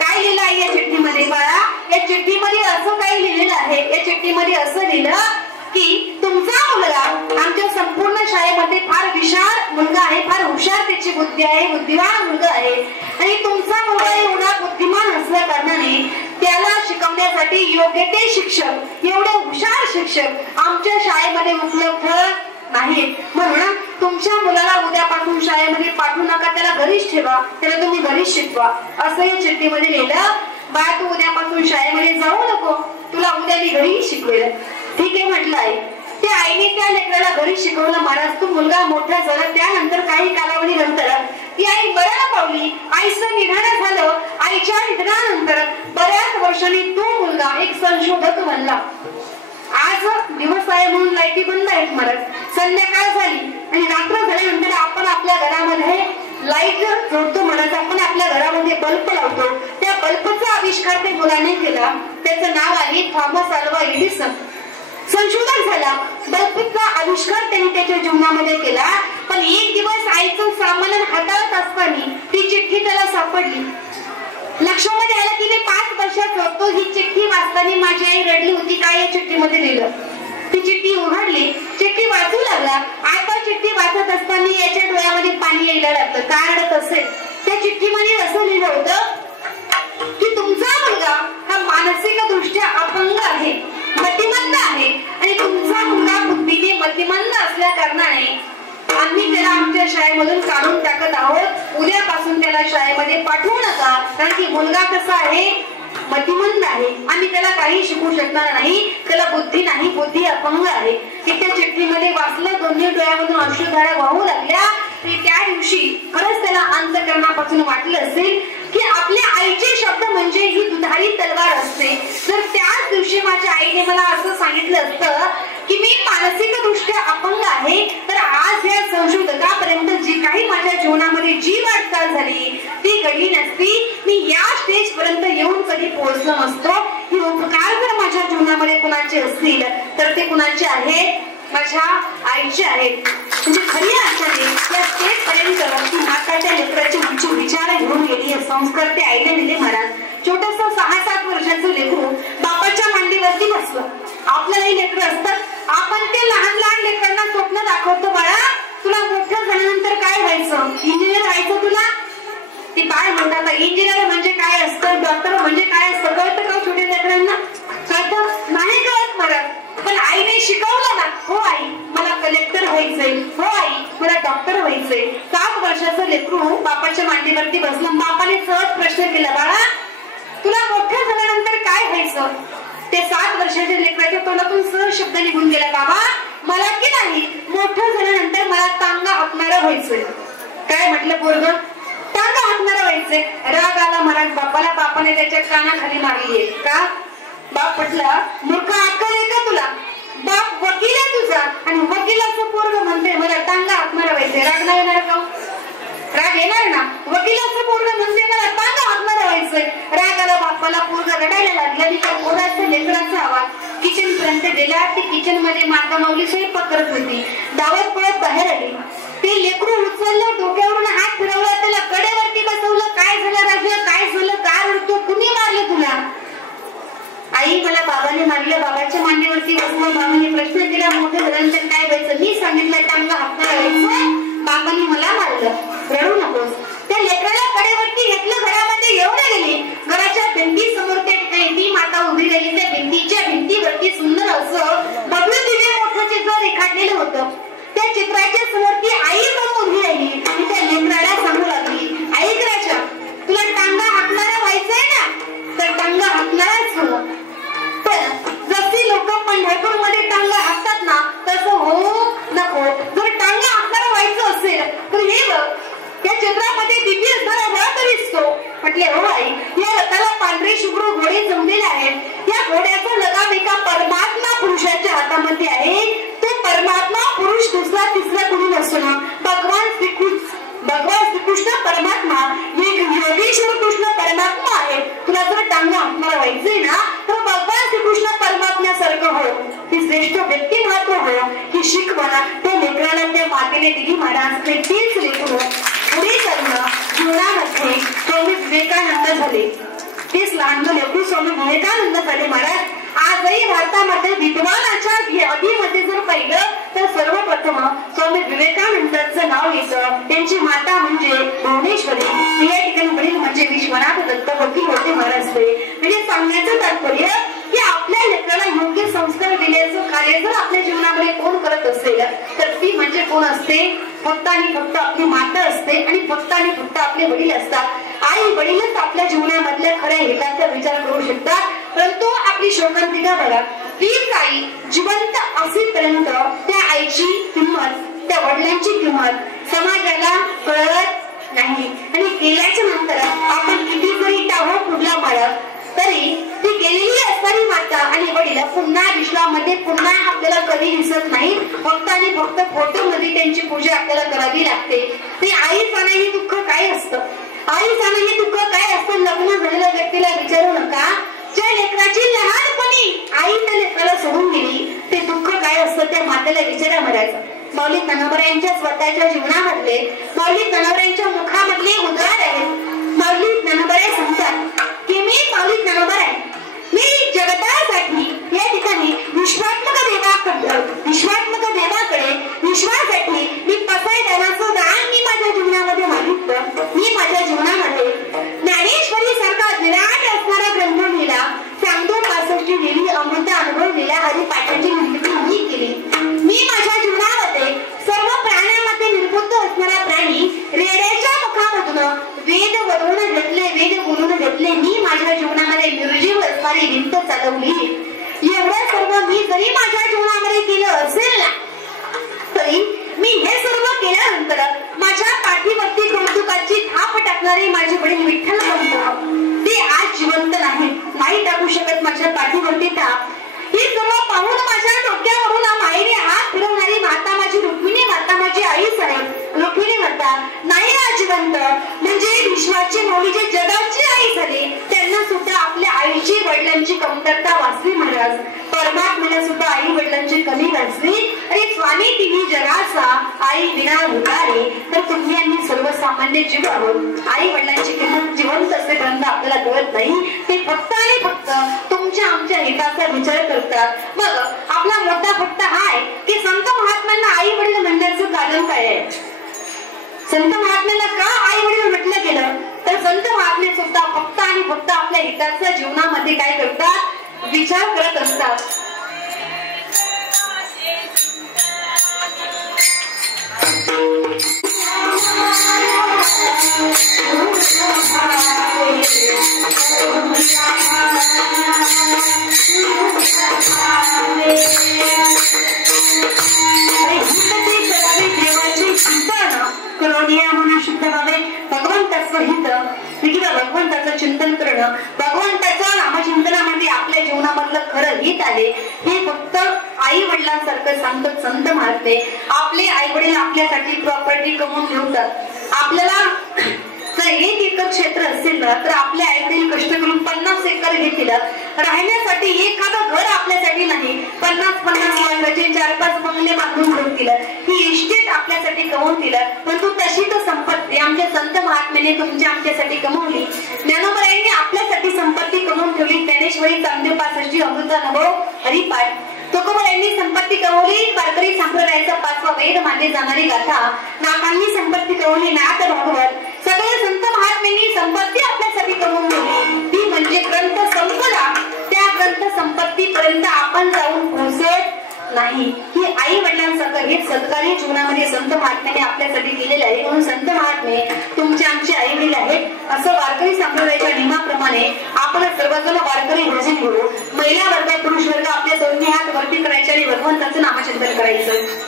काय लिहिलं आहे या चिठ्ठीमध्ये बाळा? या चिठ्ठीमध्ये असं काही लिहिलेलं आहे. या चिठ्ठीमध्ये असं लिहिलं की तुमचा मुलगा आमच्या संपूर्ण शाळेमध्ये फार विशाल मुलगा आहे, फार हुशार त्याची बुद्धी आहे, बुद्धिवान मुलगा आहे आणि तुमचा मुलगा एवढा बुद्धिमान असल्या कारणाने त्याला शिकवण्यासाठी योग्य ते शिक्षक, एवढे हुशार शिक्षक आमच्या शाळेमध्ये उपलब्ध नाहीत. म्हणून तुमच्या मुलाला उद्यापासून शाळेमध्ये पाठवू नका, त्याला घरीच ठेवा, त्याला तुम्ही घरीच शिकवा असं या चिठ्ठीमध्ये लिहिलं. बाळा तू उद्यापासून शाळेमध्ये जाऊ नको, तुला उद्या मी घरी शिकवेल. ठीक आहे म्हटलं आहे. त्या आईने त्या लेकराला घरी शिकवलं. महाराज तू मुलगा मोठा झाला. त्यानंतर काही कालावधी नंतर ती आई मरण पावली. आईचं निधन झालं. आईच्या निधनानंतर बऱ्याच वर्षांनी तो मुलगा एक संशोधक बनला. आज दिवस आहे म्हणून लाईटी बंद आहेत महाराज. संध्याकाळ झाली आणि रात्र झाल्यानंतर आपण आपल्या घरामध्ये लाईट जोडतो महाराज. आपण आपल्या घरामध्ये बल्ब लावतो. त्या बल्बचा आविष्कार त्या मुलाने केला. त्याचं नाव आहे थॉमस अल्वा एडिसन. संशोधक झाला. बल्बचा आविष्कार त्यांनी त्याच्या जीवनामध्ये केला. पण एक दिवस आईचं सामान हाताळत असताना ती चिठ्ठी त्याला सापडली. लक्षामध्ये आलं की मी 5 वर्षात होतो. ही चिठ्ठी वाचताना माझी आई रडली होती. काय या चिठ्ठीमध्ये लिहिलं? ती चिठ्ठी उघडली, चिठ्ठी वाचू लागला. आता चिठ्ठी वाचत असताना याच्या डोळ्यामध्ये पाणी यायला लागलं. का रडत असेल? त्या चिठ्ठीमध्ये असं लिहिलं होतं की तुमचा मुलगा हा मानसिक दृष्ट्या अपंग आहे, मतिमंद आहे आणि तुमचा मुलगा बुद्धीने मतिमंद असल्या कारणाने आम्ही त्याला आमच्या शाळेमधून काढून टाकत आहोत. उद्यापासून त्याला शाळेमध्ये पाठवू नका, कारण की मुलगा कसा आहे? मतिमंद आहे. आम्ही त्याला काही शिकू शकणार नाही, त्याला बुद्धी नाही, बुद्धी अपंग आहे. की त्या चिठ्ठीमध्ये वाचलं. दोन्ही डोळ्यामधून अश्रुधारा वाहू लागल्या. त्या दिवशी खरंच त्याला अंतःकरणापासून वाटलं असेल की आपल्या आईचे शब्द म्हणजे ही दुधारी तलवार असते. जर त्याच दिवशी माझ्या आईने मला असं सांगितलं असतं की मी मानसिक दृष्ट्या अपंग आहे, तर आज या संशोधकापर्यंत जी काही माझ्या जीवनामध्ये जी वाटचाल झाली ती घडली नसती. मी या स्टेज पर्यंत येऊन कधी पोहोचलो नसतो. ही उपकार जर माझ्या जीवनामध्ये कुणाचे असतील तर ते कुणाचे आहेत? माझ्या आईचे आहेत. म्हणजे खरी अर्थाने या स्टेज पर्यंत ती माताच्या लेकराचे उच्च विचार घेऊन गेली. संस्कार ते आईने दिले महाराज. छोटस 6-7 वर्षाचं लेकरू बापाच्या मांडीवरती बसलं. आपल्यालाही लेकरं असतात. आपण ते लहान लहान लेकरांना स्वप्न दाखवतो. बाळा तुला मोठं झाल्यानंतर काय व्हायचं? इंजिनियर व्हायचं तुला? ती बाळ म्हणतात इंजिनियर म्हणजे काय असतं, डॉक्टर म्हणजे काय असतं कळतं का छोट्या लेकरांना? कळतं नाही कळत महाराज. पण आईने शिकवलं ना. हो आई मला कलेक्टर व्हायचंय, हो आई मला डॉक्टर व्हायचंय. 7 वर्षाचं लेकरू बापाच्या मांडीवरती बसलं. बापाने सहज प्रश्न केला बाळा तुला मोठं झाल्यानंतर काय व्हायचं? ते 7 वर्षाच्या लेकराच्या तोंडातून सहज शब्द निघून गेला बाबा मला की नाही मोठं झाल्यानंतर मला टांगा हाकणारं व्हायचंय. काय म्हटलं पोरग? टांगा हाकणारं व्हायचंय. राग आला महाराज बापाला. बापाने त्याच्या कानाखाली मारलीये. का? बाप म्हटला मूर्ख अक्कल आहे का तुला? बाप वकील आहे तुझा आणि वकिलाचं पोरग म्हणते मला टांगा हाकणारं व्हायचंय. राग नाही येणार का? राग येणार ना. वकिलाचं पोरग म्हणते मला बापाला पोरगा रडायला लागला आणि त्या पोराचा लेकराचा आवाज किचन पर्यंत गेला. ती किचन मध्ये माता माऊली स्वयंपाक करत होती. धावत पळत बाहेर आली. ते लेकरू उचललं, डोक्यावरून हात फिरवला, त्याला कडेवरती बसवलं. काय झालं राजा, काय झालं, का रडतो, कुणी मारलं तुला? आई, मला बाबाने मारलं. बाबाच्या मांडीवरती बसलं. बाबाने प्रश्न केला, मोठे झाल्यानंतर काय व्हायचं? मी सांगितलं टांगा हाताला व्हायचं. बाबाने मला मारलं. रडू नकोस. त्या लेकराला कडेवरती घेतलं, घरामध्ये घेऊन गेली. घराच्या भिंती समोर त्या ठिकाणी ती माता उभी राहिली. त्या भिंतीच्या भिंतीवरती सुंदर असं भव्य दिव्य मोठं चित्र रेखाटलेलं होतं. त्या चित्राच्या समोर ती आई समोर उभी राहिली आणि त्या लेकराला सांगू लागली, ऐक राजा, तुला टांगा हाकणारा व्हायचंय ना, तर टांगा हाकणाराच हवं. पण जशी लोक पंढरपूरमध्ये टांगा हाकतात ना, तसं हो नको. जर टांगा हाकणारा व्हायचं असेल तर हे बघ, या चित्रामध्ये दिव्य असणारा रथ दिसतो. म्हटले, हो आई, या रथाला पांढरे शुभ्र घोडे जमलेले आहेत. या घोड्याचा लगाम एका परमात्मा पुरुषाच्या हातामध्ये आहे. तो परमात्मा पुरुष दुसरा तिसरा कुणी नसतो ना, भगवान श्रीकृष्ण परमात्मा, एक योगेश्वर कृष्ण परमात्मा आहे. तुला जर टांगा हाकणारा व्हायचंय ना, तर भगवान श्रीकृष्ण परमात्म्यासारखं हो. ही श्रेष्ठ व्यक्तिमत्व हो, ही शिकवण त्या लेकराला त्या मातेने दिली. महाराज तेच लेकरू पुढे करणं जीवनामध्ये स्वामी विवेकानंद झाले. तेच लहान लेकरू स्वामी विवेकानंद झाले. महाराज आजही भारतामध्ये विद्वानाच्या यादीमध्ये जर पाहिलं तर सर्वप्रथम स्वामी विवेकानंदांचं नाव येतं. त्यांची माता म्हणजे भुवनेश्वरी, या ठिकाणी वडील म्हणजे विश्वनाथ दत्त वकील होते महाराज. म्हणजे सांगण्याचं तात्पर्य की आपल्या लेकराला योग्य संस्कार दिल्याचं कार्य जर आपल्या जीवनामध्ये कोण करत असेल तर ती म्हणजे कोण असते? फक्त आणि फक्त आपली माता असते आणि फक्त आणि फक्त आपले वडील असतात. आई वडीलच आपल्या जीवनामधल्या खऱ्या हिताचा विचार करू शकतात. परंतु आपली शोकांतिका बघा, तीच आई जिवंत असेपर्यंत त्या आईची किंमत, त्या वडिलांची किंमत समाजाला कळत नाही. आणि गेल्याच्या नंतर आपण किती जरी टाहो पुढला मारत तरी ती गेलेली असणारी माता आणि वडील पुन्हा विश्वामध्ये पुन्हा आपल्याला कधी दिसत नाही. फक्त आणि फक्त फोटो मध्ये त्यांची पूजा आपल्याला करावी लागते. ते आई जाणं हे दुःख काय असतं? आई जाणं हे दुःख काय असतं? लग्न झालेल्या व्यक्तीला विचारू नका. ज्या लेकराची लहानपणी आई त्या लेकराला सोडून गेली, ते दुःख काय असतं त्या मातेला विचारा म्हणायचं. माऊली ज्ञानोबा यांच्या स्वतःच्या जीवनामधले, माऊली ज्ञानोबा यांच्या मुखामधले उद्गार आहेत. माऊली ज्ञानोबा सांगतात की मी माऊली ज्ञानोबा आहे, मी जगतासाठी या ठिकाणी विश्वात्मक देवाकडे विश्वासाठी मी पसायदानाचं दान मी माझ्या जीवनामध्ये मागितलं. मी माझ्या जीवनामध्ये ज्ञानेश्वरी सारखा विराट असणारा ग्रंथ लिहिला. सांगतो 65 लिहिली, अमृत अनुभव लिहिला, हरिपाठाची निर्मिती मी केली. मी माझ्या जीवनामध्ये सर्व प्राण्यामध्ये निर्बुद्ध असणारा प्राणी रेड्याच्या मुखामधून वेद वदवून घेतले, वेद बोलून घेतले. मी माझ्या जीवनामध्ये निर्जीव असणारी भिंत चालवली. एवढं सर्व मी जरी माझ्या जीवनामध्ये केलं असेल ना, तरी मी हे सर्व केल्यानंतर माझ्या पाठीवरती कौतुकाची थाप टाकणारे माझे वडील विठ्ठल पंत ते आज जिवंत नाही टाकू शकत माझ्या पाठीवरती थाप. हे सर्व पाहून माझ्या डोक्यावरून माईने हात फिरवणारी माता माझी रुक्मिणी माता, माझी आईच आहे. रुक्मिणी माता नाही आज जिवंत, म्हणजे विश्वाची माऊली जे जगाची आई झाली त्यांना सुद्धा आपल्या आईची वडिलांची कमतरता वाचली. महाराज परमात्म्याला सुद्धा आई वडिलांची कमी वाचली. अरे स्वामी तिन्ही जगाचा आई विना उतारे, तर तुम्ही आम्ही सर्वसामान्य जीव आहोत. आई वडिलांची किंमत जिवंत असेपर्यंत आपल्याला कळत नाही. ते फक्त आणि फक्त तुमच्या आमच्या हिताचा विचार करतात. मग आपला मुद्दा फक्त हा आहे की संत महात्म्यांना आई वडील म्हणण्याचं कारण काय आहे? संत महात्म्यांना का आई वडील म्हटलं गेलं? तर संत महात्मे सुद्धा फक्त आणि फक्त आपल्या हिताच्या जीवनामध्ये काय करतात? विचार करत असतात. भगवंताचं चिंतन करणं, भगवंताच्या नामचिंतनामध्ये आपल्या जीवनामधलं खरं हित आले. हे फक्त आई वडिलांसारखं सांगतात संत महात्मे. आपले आई वडील आपल्यासाठी प्रॉपर्टी कमवून ठेवतात. आपल्याला जर 1 एकर क्षेत्र असेल ना तर आपल्या आईवडील कष्ट करून 50 एकर घेतील. राहण्यासाठी एखादं घर आपल्यासाठी नाही, 50-50 लाखाचे 4-5 बंगले बांधून ठेवतील. ही इस्टेट आपल्यासाठी कमवतील. परंतु तशी तर संपत्ती आमच्या संत महात्म्याने तुमच्या आमच्यासाठी कमवली. ज्ञानोबरायांनी आपल्यासाठी संपत्ती कमवून ठेवली. ज्ञानेश्वरी चांदेव 65 अमृतानुभव हरिपाठ. तुकोबारायांनी संपत्ती कमवली. वारकरी संप्रदायाचा 5वा वेद मानली जाणारी गाथा. नाकांनी संपत्ती कमवली. नाथ भागवत. सगळे संत महात्म्यांनी संपत्ती आपल्यासाठी कमवून ठेवली. ती म्हणजे ग्रंथ संपदा. त्या ग्रंथ संपत्ती पर्यंत आपण जाऊन पोहोचत नाही. ही आई वडिलांसारखं हे सत्कारी जीवनामध्ये संत महात्म्याने आपल्यासाठी केलेलं आहे. म्हणून संत महात्मे तुमचे आमचे आई वडील आहेत. असं वारकरी संप्रदायाच्या नियमाप्रमाणे आपण सर्वजण वारकरी भजन घेऊ. महिला वर्ग पुरुष वर्ग आपले दोन्ही हात वरती करायचे आणि भगवंताचं नामचिंतन करायचं.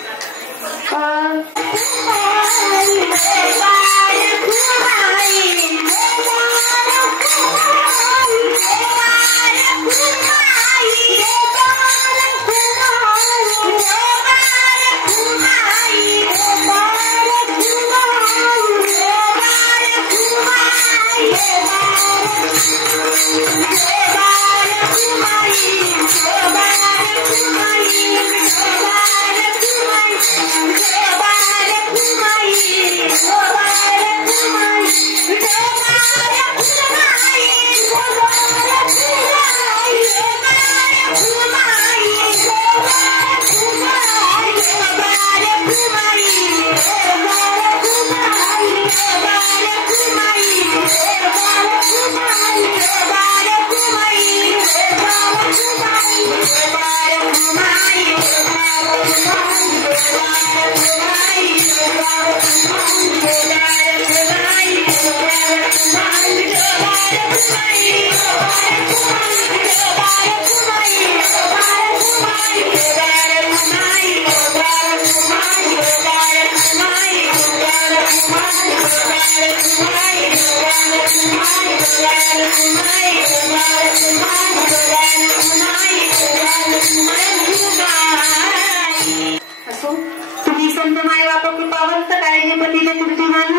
तुम्ही संत माय बाप कृपावंत काय हे पतीने कीर्तिमान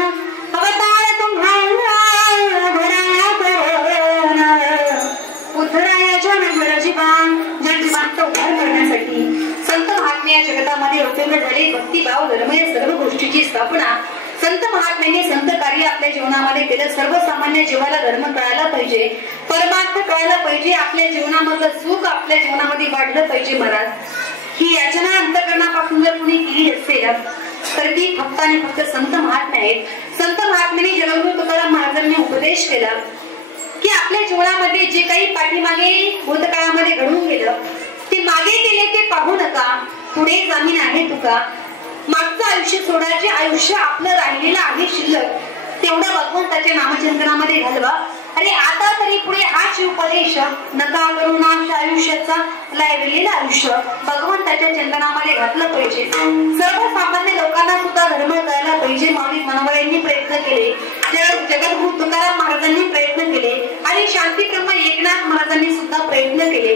अवतार तुम्हाला उद्धरायाच्या नगर जीवन जनजीवांचा उद्धार करण्यासाठी संत महात्मे या जगतामध्ये अवतरण झाले. भक्तिभाव धर्म या सर्व गोष्टीची स्थापना संत महात्म्याने संत कार्य आपल्या जीवनामध्ये केलं. सर्वसामान्य जीवाला धर्म कळायला पाहिजे, परमार्थ कळायला पाहिजे, आपल्या जीवनामधलं सुख आपल्या जीवनामध्ये वाढलं पाहिजे. महाराज ही याचना अंतःकरणापासून जर कुणी केली असेल तर ती फक्त आणि फक्त संत महात्मे आहेत. संत महात्म्याने जगद्गुरु तुकाराम महाराजांनी उपदेश केला की आपल्या जीवनामध्ये जे काही पाठीमागे भूतकाळामध्ये घडून गेलं ते मागे गेले ते पाहू नका, पुढे जामीन आहे तुका. मागचं आयुष्य सोडायचे, आयुष्य आपलं राहिलेलं आहे शिल्लक तेवढं भगवंताच्या नामचिंतनामध्ये घालवा. अरे आता तरी पुढे हा शिवोपदेश नका करू नाश आयुष्याचा लायलेलं आयुष्य भगवंताच्या चिंतनामध्ये घातलं पाहिजे. सर्वसामान्य लोकांना सुद्धा धर्म कळायला पाहिजे. माऊली मनोवरांनी प्रयत्न केले, जगद्गुरु तुकाराम महाराजांनी प्रयत्न केले आणि शांतिक्रम एकनाथ महाराजांनी सुद्धा प्रयत्न केले.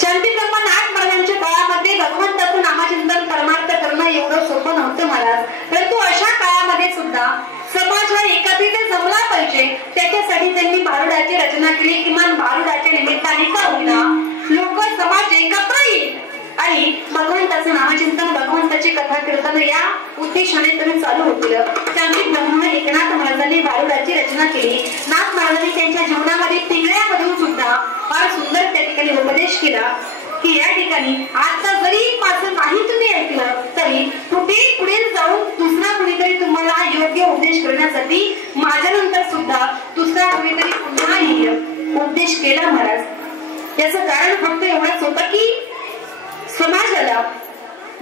शांतिक्रम नाथ महाराजांच्या काळामध्ये भगवंताचं नामचिंतन परमार्थ करणं एवढं सोपं नव्हतं महाराज. परंतु अशा काळामध्ये सुद्धा समाज हा एकत्रित जमला पाहिजे त्याच्यासाठी त्यांनी भारुडाची रचना केली. किमान भारुडाच्या निमित्ताने का होईना लोक समाज एकत्र येईल आणि भगवंताचं नामचिंतन भगवंताची कथा कीर्तन या उद्देशाने तुम्ही चालू होतील. त्यामुळे ब्रह्म एकनाथ महाराजांनी भारुडाची रचना केली. नाथ महाराजांनी त्यांच्या जीवनामध्ये पिंगळ्यामधून सुद्धा फार सुंदर त्या ठिकाणी उपदेश केला की या ठिकाणी आता जरी माझं नाही तुम्ही ऐकलं तरी पुढे जाऊन दुसरा कुणीतरी तुम्हाला योग्य उपदेश करण्यासाठी माझ्यानंतर सुद्धा दुसरा कुणीतरी पुन्हा उपदेश केला महाराज. याचं कारण फक्त एवढंच होतं की समाजाला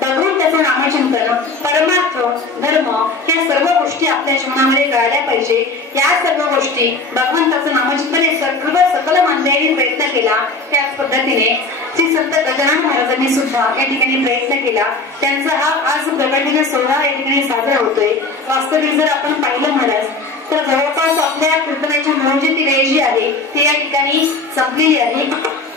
भगवंताचं नामचिंतन परमार्थ धर्म या सर्व गोष्टी आपल्या जीवनामध्ये कळायला पाहिजे. या सर्व गोष्टी भगवंताचं नामचिंतन सर्व सकल मानण्याने प्रयत्न केला. त्याच पद्धतीने श्री संत गजानन महाराजांनी सुद्धा या ठिकाणी प्रयत्न केला. त्यांचा हा आज प्रकटीने सोहळा या ठिकाणी साजरा होतोय. वास्तविक जर आपण पाहिलं महाराज तर जवळपास आपल्या कीर्तनाची मूळची ती वेळ जी आहे ती या ठिकाणी संपलेली आहे.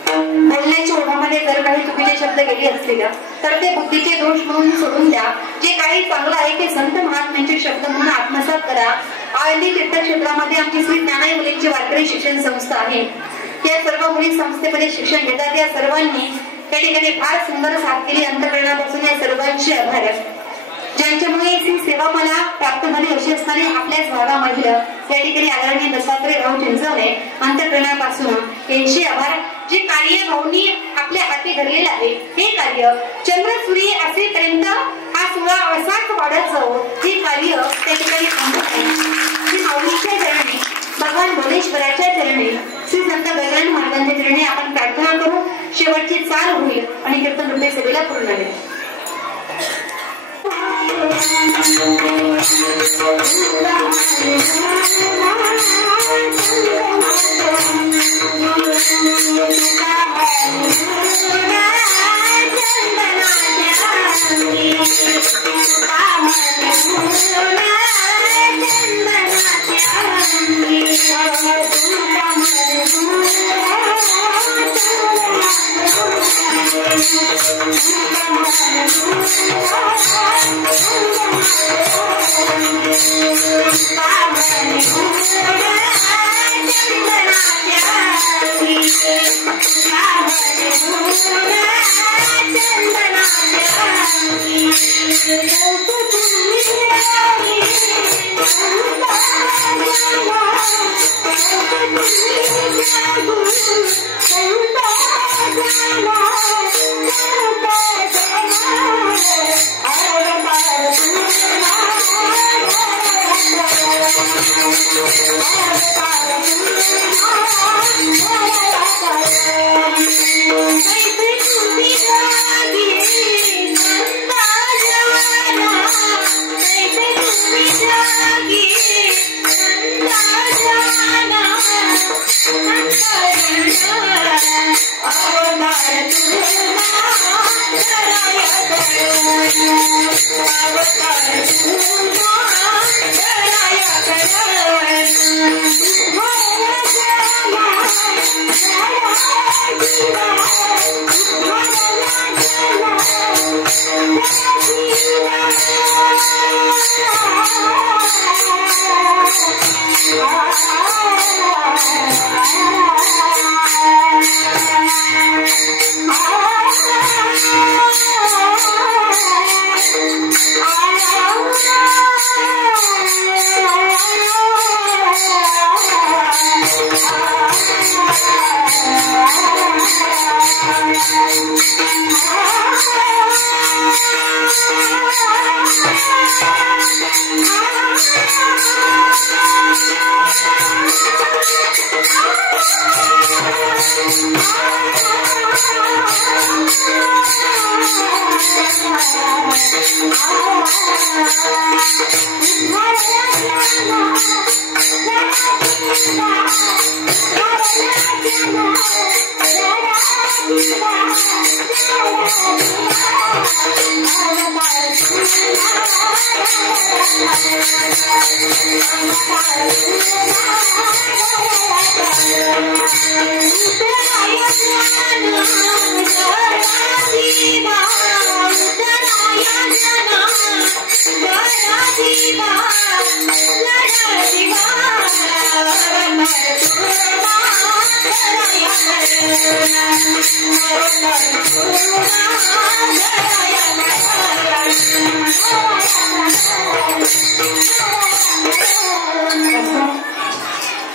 बोलण्याच्या ओघामध्ये जर काही चुकीचे शब्द गेले असतील तर ते बुद्धीचे दोष म्हणून सोडून द्या. जे काही चांगलं आहे ते संत महात्म्यांचे शब्द म्हणून आत्मसात करा. आळंदी तीर्थक्षेत्रामध्ये आमची श्री ज्ञानाई मुलींची वारकरी शिक्षण संस्था आहे. या सर्व मुली संस्थेमध्ये शिक्षण घेतात. या सर्वांनी त्या ठिकाणी फार सुंदर साथ केली. अंतःकरणापासून या सर्वांचे आभार. ज्यांच्यामुळे ही सेवा मला प्राप्त झाली अशी असणारी आपल्याच भागामधील या ठिकाणी आदरणीय दत्तात्रय भाऊ चिंचवणे अंतःकरणापासून यांचे आभार. जे कार्य भाऊंनी आपल्या हाती धरलेलं आहे हे कार्य चंद्रसूर्य असेपर्यंत हा सोहळा असाच वाढत जाऊ हे कार्य त्या ठिकाणी थांबत नाही. माऊलीच्या चरणी भगवान भुवनेश्वराच्या चरणी श्री संत गजानन महाराजांच्या चरणी आपण प्रार्थना करू. शेवटची चाल होईल आणि कीर्तन हृदय सभेला पूर्ण होईल.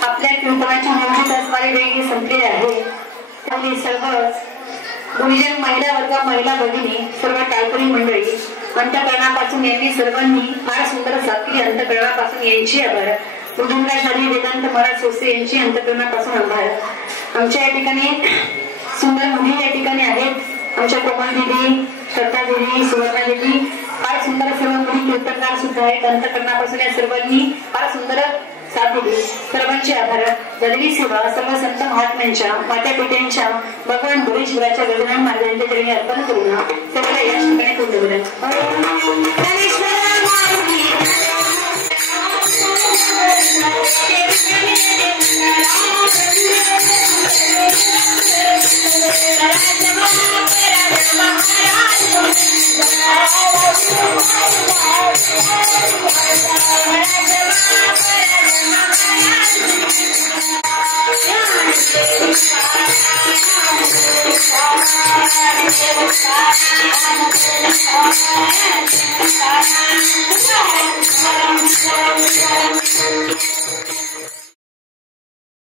आपल्या कीर्तनाची मूलभूत असणारी वेगळी संपलेली आहे. त्यामुळे सर्व गुरुजन महिला वर्ग, महिला भगिनी, सर्व टाळकरी मंडळी अंतःकरणापासून यांनी सर्वांनी फार सुंदर साथ केली. अंतःकरणापासून यांची आभार. उदुंगाचारी वेदांत महाराज सोसे यांची अंतःकरणापासून आभार. आमच्या या ठिकाणी सुंदर मुली या ठिकाणी आहेत. आमच्या कोमल दिदी, श्रद्धा दिदी, सुवर्णा दिदी, फार सुंदर सर्व मुली कीर्तनकार सुद्धा आहेत. अंतःकरणापासून या सर्वांनी फार सुंदर साथ दिली. सर्वांचे आभार. झालेली सेवा सर्व संत महात्म्यांच्या, मातापित्यांच्या, भगवान भुवनेश्वराच्या गजानन महाराजांच्या चरणी अर्पण करून सर्वांना या ठिकाणी पूर्ण करा. Thank you.